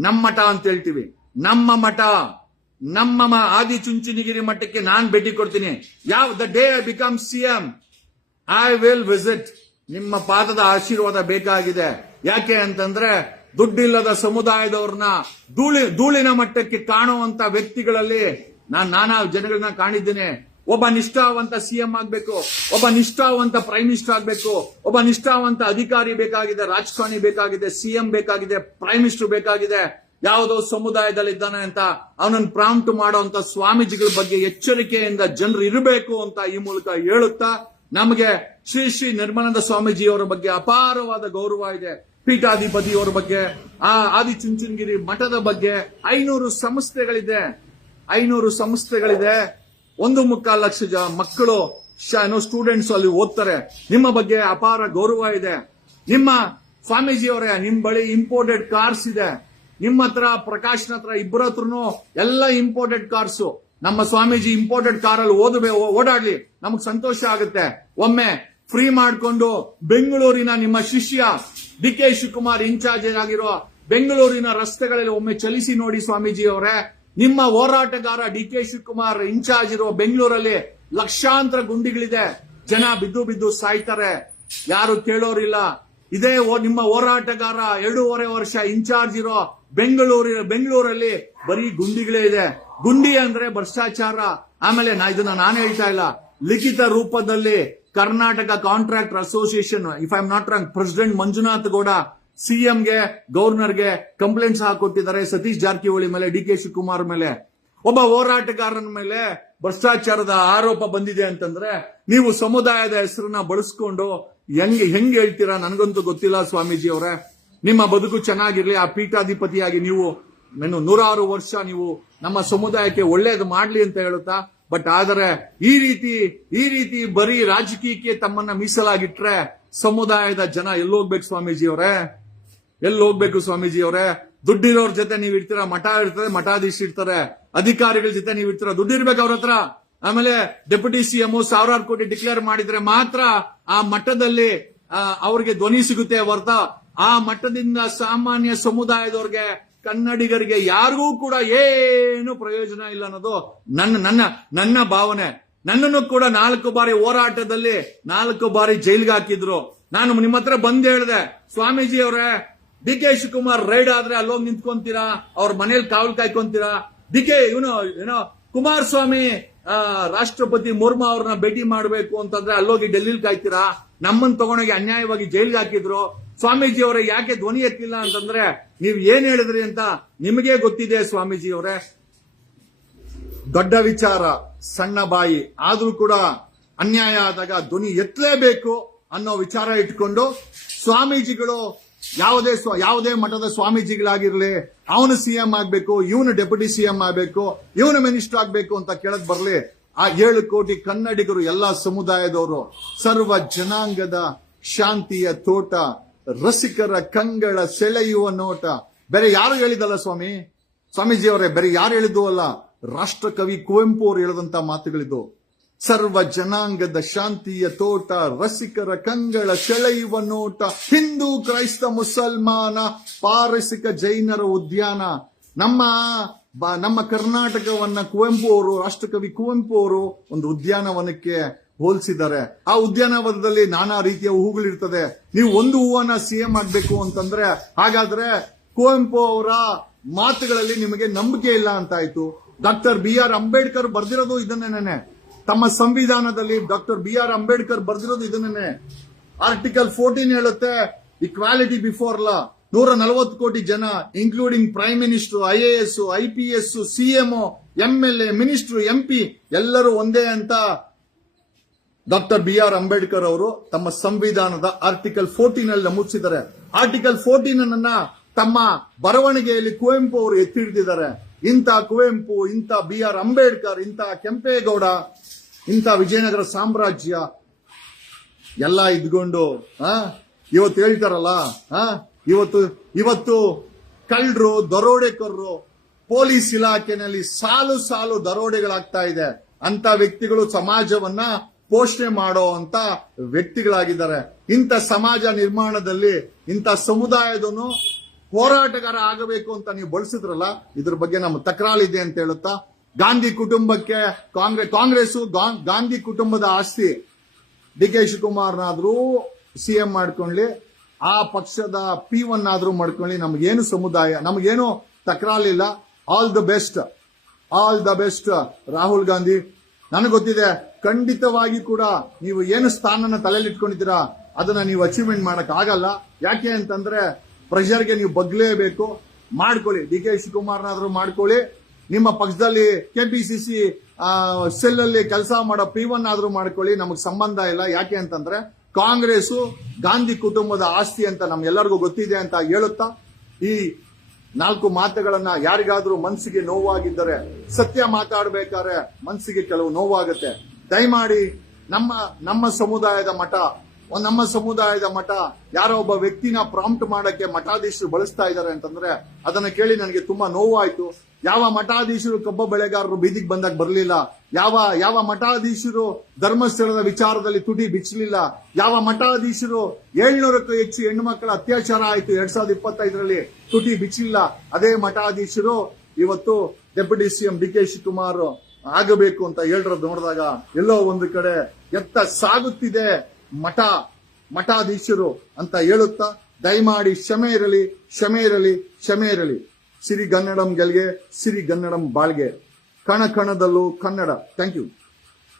ನಮ್ಮ ಮಠ ಅಂತ ಹೇಳ್ತೀವಿ ನಮ್ಮ ಮಠ ನಮ್ಮ ಆದಿ ಚುಂಚನಗಿರಿ ಮಠಕ್ಕೆ ನಾನು ಭೇಟಿ ಕೊಡ್ತೀನಿ ಯಾವ the day I become M I will visit ನಿಮ್ಮ ಪಾದದ ಆಶೀರ್ವಾದ ಬೇಕಾಗಿದೆ ಯಾಕೆ ಅಂತಂದ್ರೆ ದುಡ್ಡಿಲ್ಲದ ಸಮುದಾಯದವ್ರನ್ನ ಧೂಳಿ ಧೂಳಿನ ಮಟ್ಟಕ್ಕೆ ಕಾಣುವಂತ ವ್ಯಕ್ತಿಗಳಲ್ಲಿ ನಾನು ನಾನಾ ಜನಗಳನ್ನ ಕಾಣಿದ್ದೇನೆ ಒಬ್ಬ ನಿಷ್ಠಾವಂತ ಸಿಎಂ ಆಗ್ಬೇಕು ಒಬ್ಬ ನಿಷ್ಠಾವಂತ ಪ್ರೈಮ್ ಮಿನಿಸ್ಟರ್ ಆಗ್ಬೇಕು ಒಬ್ಬ ನಿಷ್ಠಾವಂತ ಅಧಿಕಾರಿ ಬೇಕಾಗಿದೆ ರಾಜಕಾರಣಿ ಬೇಕಾಗಿದೆ ಸಿಎಂ ಬೇಕಾಗಿದೆ ಪ್ರೈಮ್ ಮಿನಿಸ್ಟರ್ ಬೇಕಾಗಿದೆ ಯಾವುದೋ ಸಮುದಾಯದಲ್ಲಿದ್ದಾನೆ ಅಂತ ಅವನನ್ನು ಪ್ರಾಂಪ್ಟ್ ಮಾಡುವಂತ ಸ್ವಾಮೀಜಿಗಳ ಬಗ್ಗೆ ಎಚ್ಚರಿಕೆಯಿಂದ ಜನರು ಇರಬೇಕು ಅಂತ ಈ ಮೂಲಕ ಹೇಳುತ್ತಾ ನಮಗೆ ಶ್ರೀ ಶ್ರೀ ನಿರ್ಮಲಾನಂದ ಸ್ವಾಮೀಜಿಯವರ ಬಗ್ಗೆ ಅಪಾರವಾದ ಗೌರವ ಇದೆ ಪೀಠಾಧಿಪತಿಯವರ ಬಗ್ಗೆ ಆ ಆದಿಚುಂಚುನಗಿರಿ ಮಠದ ಬಗ್ಗೆ ಐನೂರು ಸಂಸ್ಥೆಗಳಿದೆ ಐನೂರು ಸಂಸ್ಥೆಗಳಿದೆ ಒಂದು ಮುಕ್ಕಾಲು ಲಕ್ಷ ಜ ಮಕ್ಕಳು ಸ್ಟೂಡೆಂಟ್ಸ್ ಅಲ್ಲಿ ಓದ್ತಾರೆ ನಿಮ್ಮ ಬಗ್ಗೆ ಅಪಾರ ಗೌರವ ಇದೆ ನಿಮ್ಮ ಸ್ವಾಮೀಜಿಯವರೇ ನಿಮ್ ಬಳಿ ಇಂಪೋರ್ಟೆಡ್ ಕಾರ್ಸ್ ಇದೆ ನಿಮ್ಮ ಹತ್ರ ಪ್ರಕಾಶ್ನ ಹತ್ರ ಇಬ್ಬರ ಹತ್ರನು ಎಲ್ಲ ಇಂಪೋರ್ಟೆಡ್ ಕಾರ್ಸ್ ನಮ್ಮ ಸ್ವಾಮೀಜಿ ಇಂಪೋರ್ಟೆಡ್ ಕಾರಲ್ಲಿ ಓದಬೇ ಓಡಾಡ್ಲಿ ನಮಗ್ ಸಂತೋಷ ಆಗುತ್ತೆ ಒಮ್ಮೆ ಫ್ರೀ ಮಾಡಿಕೊಂಡು ಬೆಂಗಳೂರಿನ ನಿಮ್ಮ ಶಿಷ್ಯ ಡಿ ಕೆ ಶಿವಕುಮಾರ್ ಇನ್ಚಾರ್ಜ್ ಆಗಿರೋ ಬೆಂಗಳೂರಿನ ರಸ್ತೆಗಳಲ್ಲಿ ಒಮ್ಮೆ ಚಲಿಸಿ ನೋಡಿ ಸ್ವಾಮೀಜಿ ಅವರೇ ನಿಮ್ಮ ಹೋರಾಟಗಾರ ಡಿ ಕೆ ಶಿವಕುಮಾರ್ ಇನ್ಚಾರ್ಜ್ ಇರೋ ಬೆಂಗಳೂರಲ್ಲಿ ಲಕ್ಷಾಂತರ ಗುಂಡಿಗಳಿದೆ ಜನ ಬಿದ್ದು ಬಿದ್ದು ಸಾಯ್ತಾರೆ ಯಾರು ಕೇಳೋರಿಲ್ಲ ಇದೇ ನಿಮ್ಮ ಹೋರಾಟಗಾರ ಎರಡೂವರೆ ವರ್ಷ ಇನ್ಚಾರ್ಜ್ ಇರೋ ಬೆಂಗಳೂರಿನ ಬೆಂಗಳೂರಲ್ಲಿ ಬರೀ ಗುಂಡಿಗಳೇ ಇದೆ ಗುಂಡಿ ಅಂದ್ರೆ ಭ್ರಷ್ಟಾಚಾರ ಆಮೇಲೆ ನಾ ಇದನ್ನ ನಾನು ಹೇಳ್ತಾ ಇಲ್ಲ ಲಿಖಿತ ರೂಪದಲ್ಲಿ Karnataka contractor association if I am not wrong president Manjunath Gowda ಸಿಎಂಗೆ ಗವರ್ನರ್ಗೆ ಕಂಪ್ಲೇಂಟ್ ಸಹ ಕೊಟ್ಟಿದ್ದಾರೆ ಸತೀಶ್ ಜಾರಕಿಹೊಳಿ ಮೇಲೆ ಡಿ ಕೆ ಶಿವಕುಮಾರ್ ಮೇಲೆ ಒಬ್ಬ ಹೋರಾಟಗಾರನ ಮೇಲೆ ಭ್ರಷ್ಟಾಚಾರದ ಆರೋಪ ಬಂದಿದೆ ಅಂತಂದ್ರೆ ನೀವು ಸಮುದಾಯದ ಹೆಸರನ್ನ ಬಳಸ್ಕೊಂಡು ಹೆಂಗ್ ಹೆಂಗ್ ಹೇಳ್ತೀರಾ ನನಗಂತೂ ಗೊತ್ತಿಲ್ಲ ಸ್ವಾಮೀಜಿ ಅವರೇ ನಿಮ್ಮ ಬದುಕು ಚೆನ್ನಾಗಿರ್ಲಿ ಆ ಪೀಠಾಧಿಪತಿಯಾಗಿ ನೀವು ಇನ್ನು ನೂರಾರು ವರ್ಷ ನೀವು ನಮ್ಮ ಸಮುದಾಯಕ್ಕೆ ಒಳ್ಳೇದು ಮಾಡ್ಲಿ ಅಂತ ಹೇಳುತ್ತಾ ಬಟ್ ಆದರೆ ಈ ರೀತಿ ಈ ರೀತಿ ಬರೀ ರಾಜಕೀಯಕ್ಕೆ ತಮ್ಮನ್ನ ಮೀಸಲಾಗಿಟ್ರೆ ಸಮುದಾಯದ ಜನ ಹೋಗ್ಬೇಕು ಸ್ವಾಮೀಜಿ ಅವರೇ ಹೋಗ್ಬೇಕು ಸ್ವಾಮೀಜಿ ಅವರೇ ದುಡ್ಡಿರೋರ್ ಜೊತೆ ನೀವ್ ಇರ್ತೀರಾ ಮಠ ಇರ್ತದೆ ಮಠಾಧೀಶ ಇರ್ತಾರೆ ಅಧಿಕಾರಿಗಳ ಜೊತೆ ನೀವ್ ಇರ್ತೀರಾ ದುಡ್ಡಿರ್ಬೇಕು ಇರ್ಬೇಕು ಅವ್ರ ಹತ್ರ ಆಮೇಲೆ ಡೆಪ್ಯೂಟಿ ಸಿಎಂ ಸಾವಿರಾರು ಕೋಟಿ ಡಿಕ್ಲೇರ್ ಮಾಡಿದ್ರೆ ಮಾತ್ರ ಆ ಮಠದಲ್ಲಿ ಅವ್ರಿಗೆ ಧ್ವನಿ ಸಿಗುತ್ತೆ ಹೊರತ ಆ ಮಟ್ಟದಿಂದ ಸಾಮಾನ್ಯ ಸಮುದಾಯದವ್ರಿಗೆ ಕನ್ನಡಿಗರಿಗೆ ಯಾರಿಗೂ ಕೂಡ ಏನು ಪ್ರಯೋಜನ ಇಲ್ಲ ಅನ್ನೋದು ನನ್ನ ನನ್ನ ನನ್ನ ಭಾವನೆ ನನ್ನನ್ನು ಕೂಡ ನಾಲ್ಕು ಬಾರಿ ಹೋರಾಟದಲ್ಲಿ ನಾಲ್ಕು ಬಾರಿ ಜೈಲ್ಗೆ ಹಾಕಿದ್ರು ನಾನು ನಿಮ್ಮ ಹತ್ರ ಬಂದ್ ಹೇಳಿದೆ ಸ್ವಾಮೀಜಿ ಅವರೇ ಡಿ ಕೆ ಶಿವಕುಮಾರ್ ರೈಡ್ ಆದ್ರೆ ಅಲ್ಲೋಗಿ ನಿಂತ್ಕೊಂತೀರಾ ಅವ್ರ ಮನೇಲಿ ಕಾವಲು ಕಾಯ್ಕೊಂತೀರಾ ಡಿ ಕೆ ಇವನು ಏನೋ ಕುಮಾರಸ್ವಾಮಿ ರಾಷ್ಟ್ರಪತಿ ಮುರ್ಮಾ ಅವ್ರನ್ನ ಭೇಟಿ ಮಾಡಬೇಕು ಅಂತಂದ್ರೆ ಅಲ್ಲೋಗಿ ಡೆಲ್ಲಿಲ್ ಕಾಯ್ತೀರಾ ನಮ್ಮನ್ ತಗೊಂಡೋಗಿ ಅನ್ಯಾಯವಾಗಿ ಜೈಲ್ಗೆ ಹಾಕಿದ್ರು ಸ್ವಾಮೀಜಿ ಅವರೇ ಯಾಕೆ ಧ್ವನಿ ಎತ್ತಿಲ್ಲ ಅಂತಂದ್ರೆ ನೀವು ಏನ್ ಹೇಳಿದ್ರಿ ಅಂತ ನಿಮಗೆ ಗೊತ್ತಿದೆ ಸ್ವಾಮೀಜಿ ಅವರೇ ದೊಡ್ಡ ವಿಚಾರ ಸಣ್ಣ ಬಾಯಿ ಆದ್ರೂ ಕೂಡ ಅನ್ಯಾಯ ಆದಾಗ ಧ್ವನಿ ಎತ್ತಲೇಬೇಕು ಅನ್ನೋ ವಿಚಾರ ಇಟ್ಕೊಂಡು ಸ್ವಾಮೀಜಿಗಳು ಯಾವುದೇ ಯಾವುದೇ ಮಠದ ಸ್ವಾಮೀಜಿಗಳಾಗಿರ್ಲಿ ಅವನು ಸಿಎಂ ಆಗ್ಬೇಕು ಇವನು ಡೆಪ್ಯೂಟಿ ಸಿಎಂ ಆಗ್ಬೇಕು ಇವನು ಮಿನಿಸ್ಟರ್ ಆಗ್ಬೇಕು ಅಂತ ಕೇಳಕ್ ಬರ್ಲಿ ಆ ಏಳು ಕೋಟಿ ಕನ್ನಡಿಗರು ಎಲ್ಲಾ ಸಮುದಾಯದವರು ಸರ್ವ ಜನಾಂಗದ ಶಾಂತಿಯ ತೋಟ ರಸಿಕರ ಕಂಗಳ ಸೆಳೆಯುವ ನೋಟ ಬೇರೆ ಯಾರು ಹೇಳಿದಲ್ಲ ಸ್ವಾಮಿ ಸ್ವಾಮೀಜಿಯವರೇ ಬೇರೆ ಯಾರು ಹೇಳಿದ್ದು ಅಲ್ಲ ರಾಷ್ಟ್ರಕವಿ ಕುವೆಂಪು ಅವರು ಹೇಳಿದಂತ ಮಾತುಗಳಿದ್ದು ಸರ್ವ ಜನಾಂಗದ ಶಾಂತಿಯ ತೋಟ ರಸಿಕರ ಕಂಗಳ ಸೆಳೆಯುವ ನೋಟ ಹಿಂದೂ ಕ್ರೈಸ್ತ ಮುಸಲ್ಮಾನ ಪಾರಸಿಕ ಜೈನರ ಉದ್ಯಾನ ನಮ್ಮ ನಮ್ಮ ಕರ್ನಾಟಕವನ್ನ ಕುವೆಂಪು ಅವರು ರಾಷ್ಟ್ರಕವಿ ಕುವೆಂಪು ಅವರು ಒಂದು ಉದ್ಯಾನವನಕ್ಕೆ ಹೋಲಿಸಿದ್ದಾರೆ ಆ ಉದ್ಯಾನವನದಲ್ಲಿ ನಾನಾ ರೀತಿಯ ಹೂಗಳಿರ್ತದೆ ನೀವು ಒಂದು ಹೂವನ್ನ ಸಿಎಂ ಆಗ್ಬೇಕು ಅಂತಂದ್ರೆ ಹಾಗಾದ್ರೆ ಕುವೆಂಪು ಅವರ ಮಾತುಗಳಲ್ಲಿ ನಿಮಗೆ ನಂಬಿಕೆ ಇಲ್ಲ ಅಂತಾಯ್ತು ಡಾಕ್ಟರ್ ಬಿ ಆರ್ ಅಂಬೇಡ್ಕರ್ ಬರ್ದಿರೋದು ಇದನ್ನೇನೆ ತಮ್ಮ ಸಂವಿಧಾನದಲ್ಲಿ ಡಾಕ್ಟರ್ ಬಿ ಆರ್ ಅಂಬೇಡ್ಕರ್ ಬರ್ದಿರೋದು ಇದನ್ನೇನೆ ಆರ್ಟಿಕಲ್ ಫೋರ್ಟೀನ್ ಹೇಳುತ್ತೆ ಇಕ್ವಾಲಿಟಿ ಬಿಫೋರ್ ಲಾ ನೂರ ನಲವತ್ತು ಕೋಟಿ ಜನ including prime minister I A S I P S CMO MLA minister P ಎಲ್ಲರೂ ಒಂದೇ ಅಂತ ಡಾಕ್ಟರ್ ಬಿ ಆರ್ ಅಂಬೇಡ್ಕರ್ ಅವರು ತಮ್ಮ ಸಂವಿಧಾನದ ಆರ್ಟಿಕಲ್ ಫೋರ್ಟೀನ್ ಅಲ್ಲಿ ನಮೂದಿಸಿದ್ದಾರೆ ಆರ್ಟಿಕಲ್ ಫೋರ್ಟೀನ್ ಅನ್ನ ತಮ್ಮ ಬರವಣಿಗೆಯಲ್ಲಿ ಕುವೆಂಪು ಅವರು ಎತ್ತಿ ಹಿಡಿದಿದ್ದಾರೆ ಇಂಥ ಕುವೆಂಪು ಇಂಥ ಬಿ ಆರ್ ಅಂಬೇಡ್ಕರ್ ಇಂಥ ಕೆಂಪೇಗೌಡ ಇಂಥ ವಿಜಯನಗರ ಸಾಮ್ರಾಜ್ಯ ಎಲ್ಲ ಇದ್ಕೊಂಡು ಆ ಇವತ್ತು ಹೇಳ್ತಾರಲ್ಲ ಆ ಇವತ್ತು ಇವತ್ತು ಕಳ್ಳರು ದರೋಡೆಕರರು ಪೊಲೀಸ್ ಇಲಾಖೆನಲ್ಲಿ ಸಾಲು ಸಾಲು ದರೋಡೆಗಳಾಗ್ತಾ ಇದೆ ಅಂತ ವ್ಯಕ್ತಿಗಳು ಸಮಾಜವನ್ನ ಪೋಷಣೆ ಮಾಡೋ ಅಂತ ವ್ಯಕ್ತಿಗಳಾಗಿದ್ದಾರೆ ಇಂಥ ಸಮಾಜ ನಿರ್ಮಾಣದಲ್ಲಿ ಇಂಥ ಸಮುದಾಯದನು ಹೋರಾಟಗಾರ ಆಗಬೇಕು ಅಂತ ನೀವು ಬಳಸಿದ್ರಲ್ಲ ಇದ್ರ ಬಗ್ಗೆ ನಮ್ಮ ತಕರಾಲಿದೆ ಅಂತ ಹೇಳುತ್ತಾ ಗಾಂಧಿ ಕುಟುಂಬಕ್ಕೆ ಕಾಂಗ್ರೆಸ್ ಕಾಂಗ್ರೆಸ್ ಗಾಂಧಿ ಕುಟುಂಬದ ಆಸ್ತಿ ಡಿ ಕೆ ಶಿವಕುಮಾರ್ನಾದ್ರೂ ಸಿ ಎಂ ಮಾಡ್ಕೊಳ್ಳಿ ಆ ಪಕ್ಷದ ಪಿ ಒನ್ ಆದ್ರೂ ಮಾಡ್ಕೊಳ್ಳಿ ನಮಗೇನು ಸಮುದಾಯ ನಮಗೇನು ತಕರಾಲಿಲ್ಲ all the best all the best Rahul Gandhi ನನಗೆ ಗೊತ್ತಿದೆ ಖಂಡಿತವಾಗಿ ಕೂಡ ನೀವು ಏನು ಸ್ಥಾನನ ತಲೆಯಲ್ಲಿ ಇಟ್ಕೊಂಡಿದ್ದೀರಾ ಅದನ್ನ ನೀವು ಅಚೀವ್ಮೆಂಟ್ ಮಾಡಕ್ ಆಗಲ್ಲ ಯಾಕೆ ಅಂತಂದ್ರೆ ಪ್ರೆಷರ್ಗೆ ನೀವು ಬಗ್ಲೇಬೇಕು ಮಾಡ್ಕೊಳ್ಳಿ ಡಿ ಕೆ ಶಿವಕುಮಾರ್ನಾದ್ರೂ ಮಾಡ್ಕೊಳ್ಳಿ ನಿಮ್ಮ ಪಕ್ಷದಲ್ಲಿ ಕೆಪಿಸಿಸಿ ಸೆಲ್ ಅಲ್ಲಿ ಕೆಲಸ ಮಾಡೋ ಪಿ ಒನ್ ಆದ್ರೂ ಮಾಡ್ಕೊಳ್ಳಿ ನಮಗ್ ಸಂಬಂಧ ಇಲ್ಲ ಯಾಕೆ ಅಂತಂದ್ರೆ ಕಾಂಗ್ರೆಸ್ ಗಾಂಧಿ ಕುಟುಂಬದ ಆಸ್ತಿ ಅಂತ ನಮ್ಗೆಲ್ಲರಿಗೂ ಗೊತ್ತಿದೆ ಅಂತ ಹೇಳುತ್ತಾ ಈ ನಾಲ್ಕು ಮಾತುಗಳನ್ನ ಯಾರಿಗಾದ್ರೂ ಮನಸ್ಸಿಗೆ ನೋವಾಗಿದ್ದರೆ ಸತ್ಯ ಮಾತಾಡ್ಬೇಕಾದ್ರೆ ಮನಸ್ಸಿಗೆ ಕೆಲವು ನೋವಾಗುತ್ತೆ ದಯಮಾಡಿ ನಮ್ಮ ನಮ್ಮ ಸಮುದಾಯದ ಮಠ ನಮ್ಮ ಸಮುದಾಯದ ಮಠ ಯಾರೋ ಒಬ್ಬ ವ್ಯಕ್ತಿನ ಪ್ರಾಂಪ್ಟ್ ಮಾಡಕ್ಕೆ ಮಠಾಧೀಶರು ಬಳಸ್ತಾ ಇದ್ದಾರೆ ಅಂತಂದ್ರೆ ಅದನ್ನ ಕೇಳಿ ನನಗೆ ತುಂಬಾ ನೋವಾಯ್ತು ಯಾವ ಮಠಾಧೀಶರು ಕಬ್ಬ ಬೆಳೆಗಾರರು ಬೀದಿಗೆ ಬಂದಾಗ ಬರಲಿಲ್ಲ ಯಾವ ಯಾವ ಮಠಾಧೀಶರು ಧರ್ಮಸ್ಥಳದ ವಿಚಾರದಲ್ಲಿ ತುಟಿ ಬಿಚ್ಚಲಿಲ್ಲ ಯಾವ ಮಠಾಧೀಶರು ಏಳ್ನೂರಕ್ಕೂ ಹೆಚ್ಚು ಹೆಣ್ಣು ಮಕ್ಕಳ ಅತ್ಯಾಚಾರ ಆಯಿತು ಎರಡ್ ಸಾವಿರದ ಇಪ್ಪತ್ತೈದರಲ್ಲಿ ತುಟಿ ಬಿಚ್ಚಲಿಲ್ಲ ಅದೇ ಮಠಾಧೀಶರು ಇವತ್ತು deputy CM D K Shivakumar ಆಗಬೇಕು ಅಂತ ಹೇಳ್ರದ್ ನೋಡಿದಾಗ ಎಲ್ಲೋ ಒಂದು ಕಡೆ ಎತ್ತ ಸಾಗುತ್ತಿದೆ ಮಠ ಮಠಾಧೀಶರು ಅಂತ ಹೇಳುತ್ತಾ ದಯಮಾಡಿ ಕ್ಷಮೆ ಇರಲಿ ಕ್ಷಮೆ ಇರಲಿ ಕ್ಷಮೆ ಇರಲಿ ಸಿರಿಗನ್ನಡಂ ಗೆಲ್ಗೆ ಸಿರಿಗನ್ನಡಂ ಬಾಳ್ಗೆ ಕಣ ಕಣದಲ್ಲೂ ಕನ್ನಡ ಥ್ಯಾಂಕ್ ಯು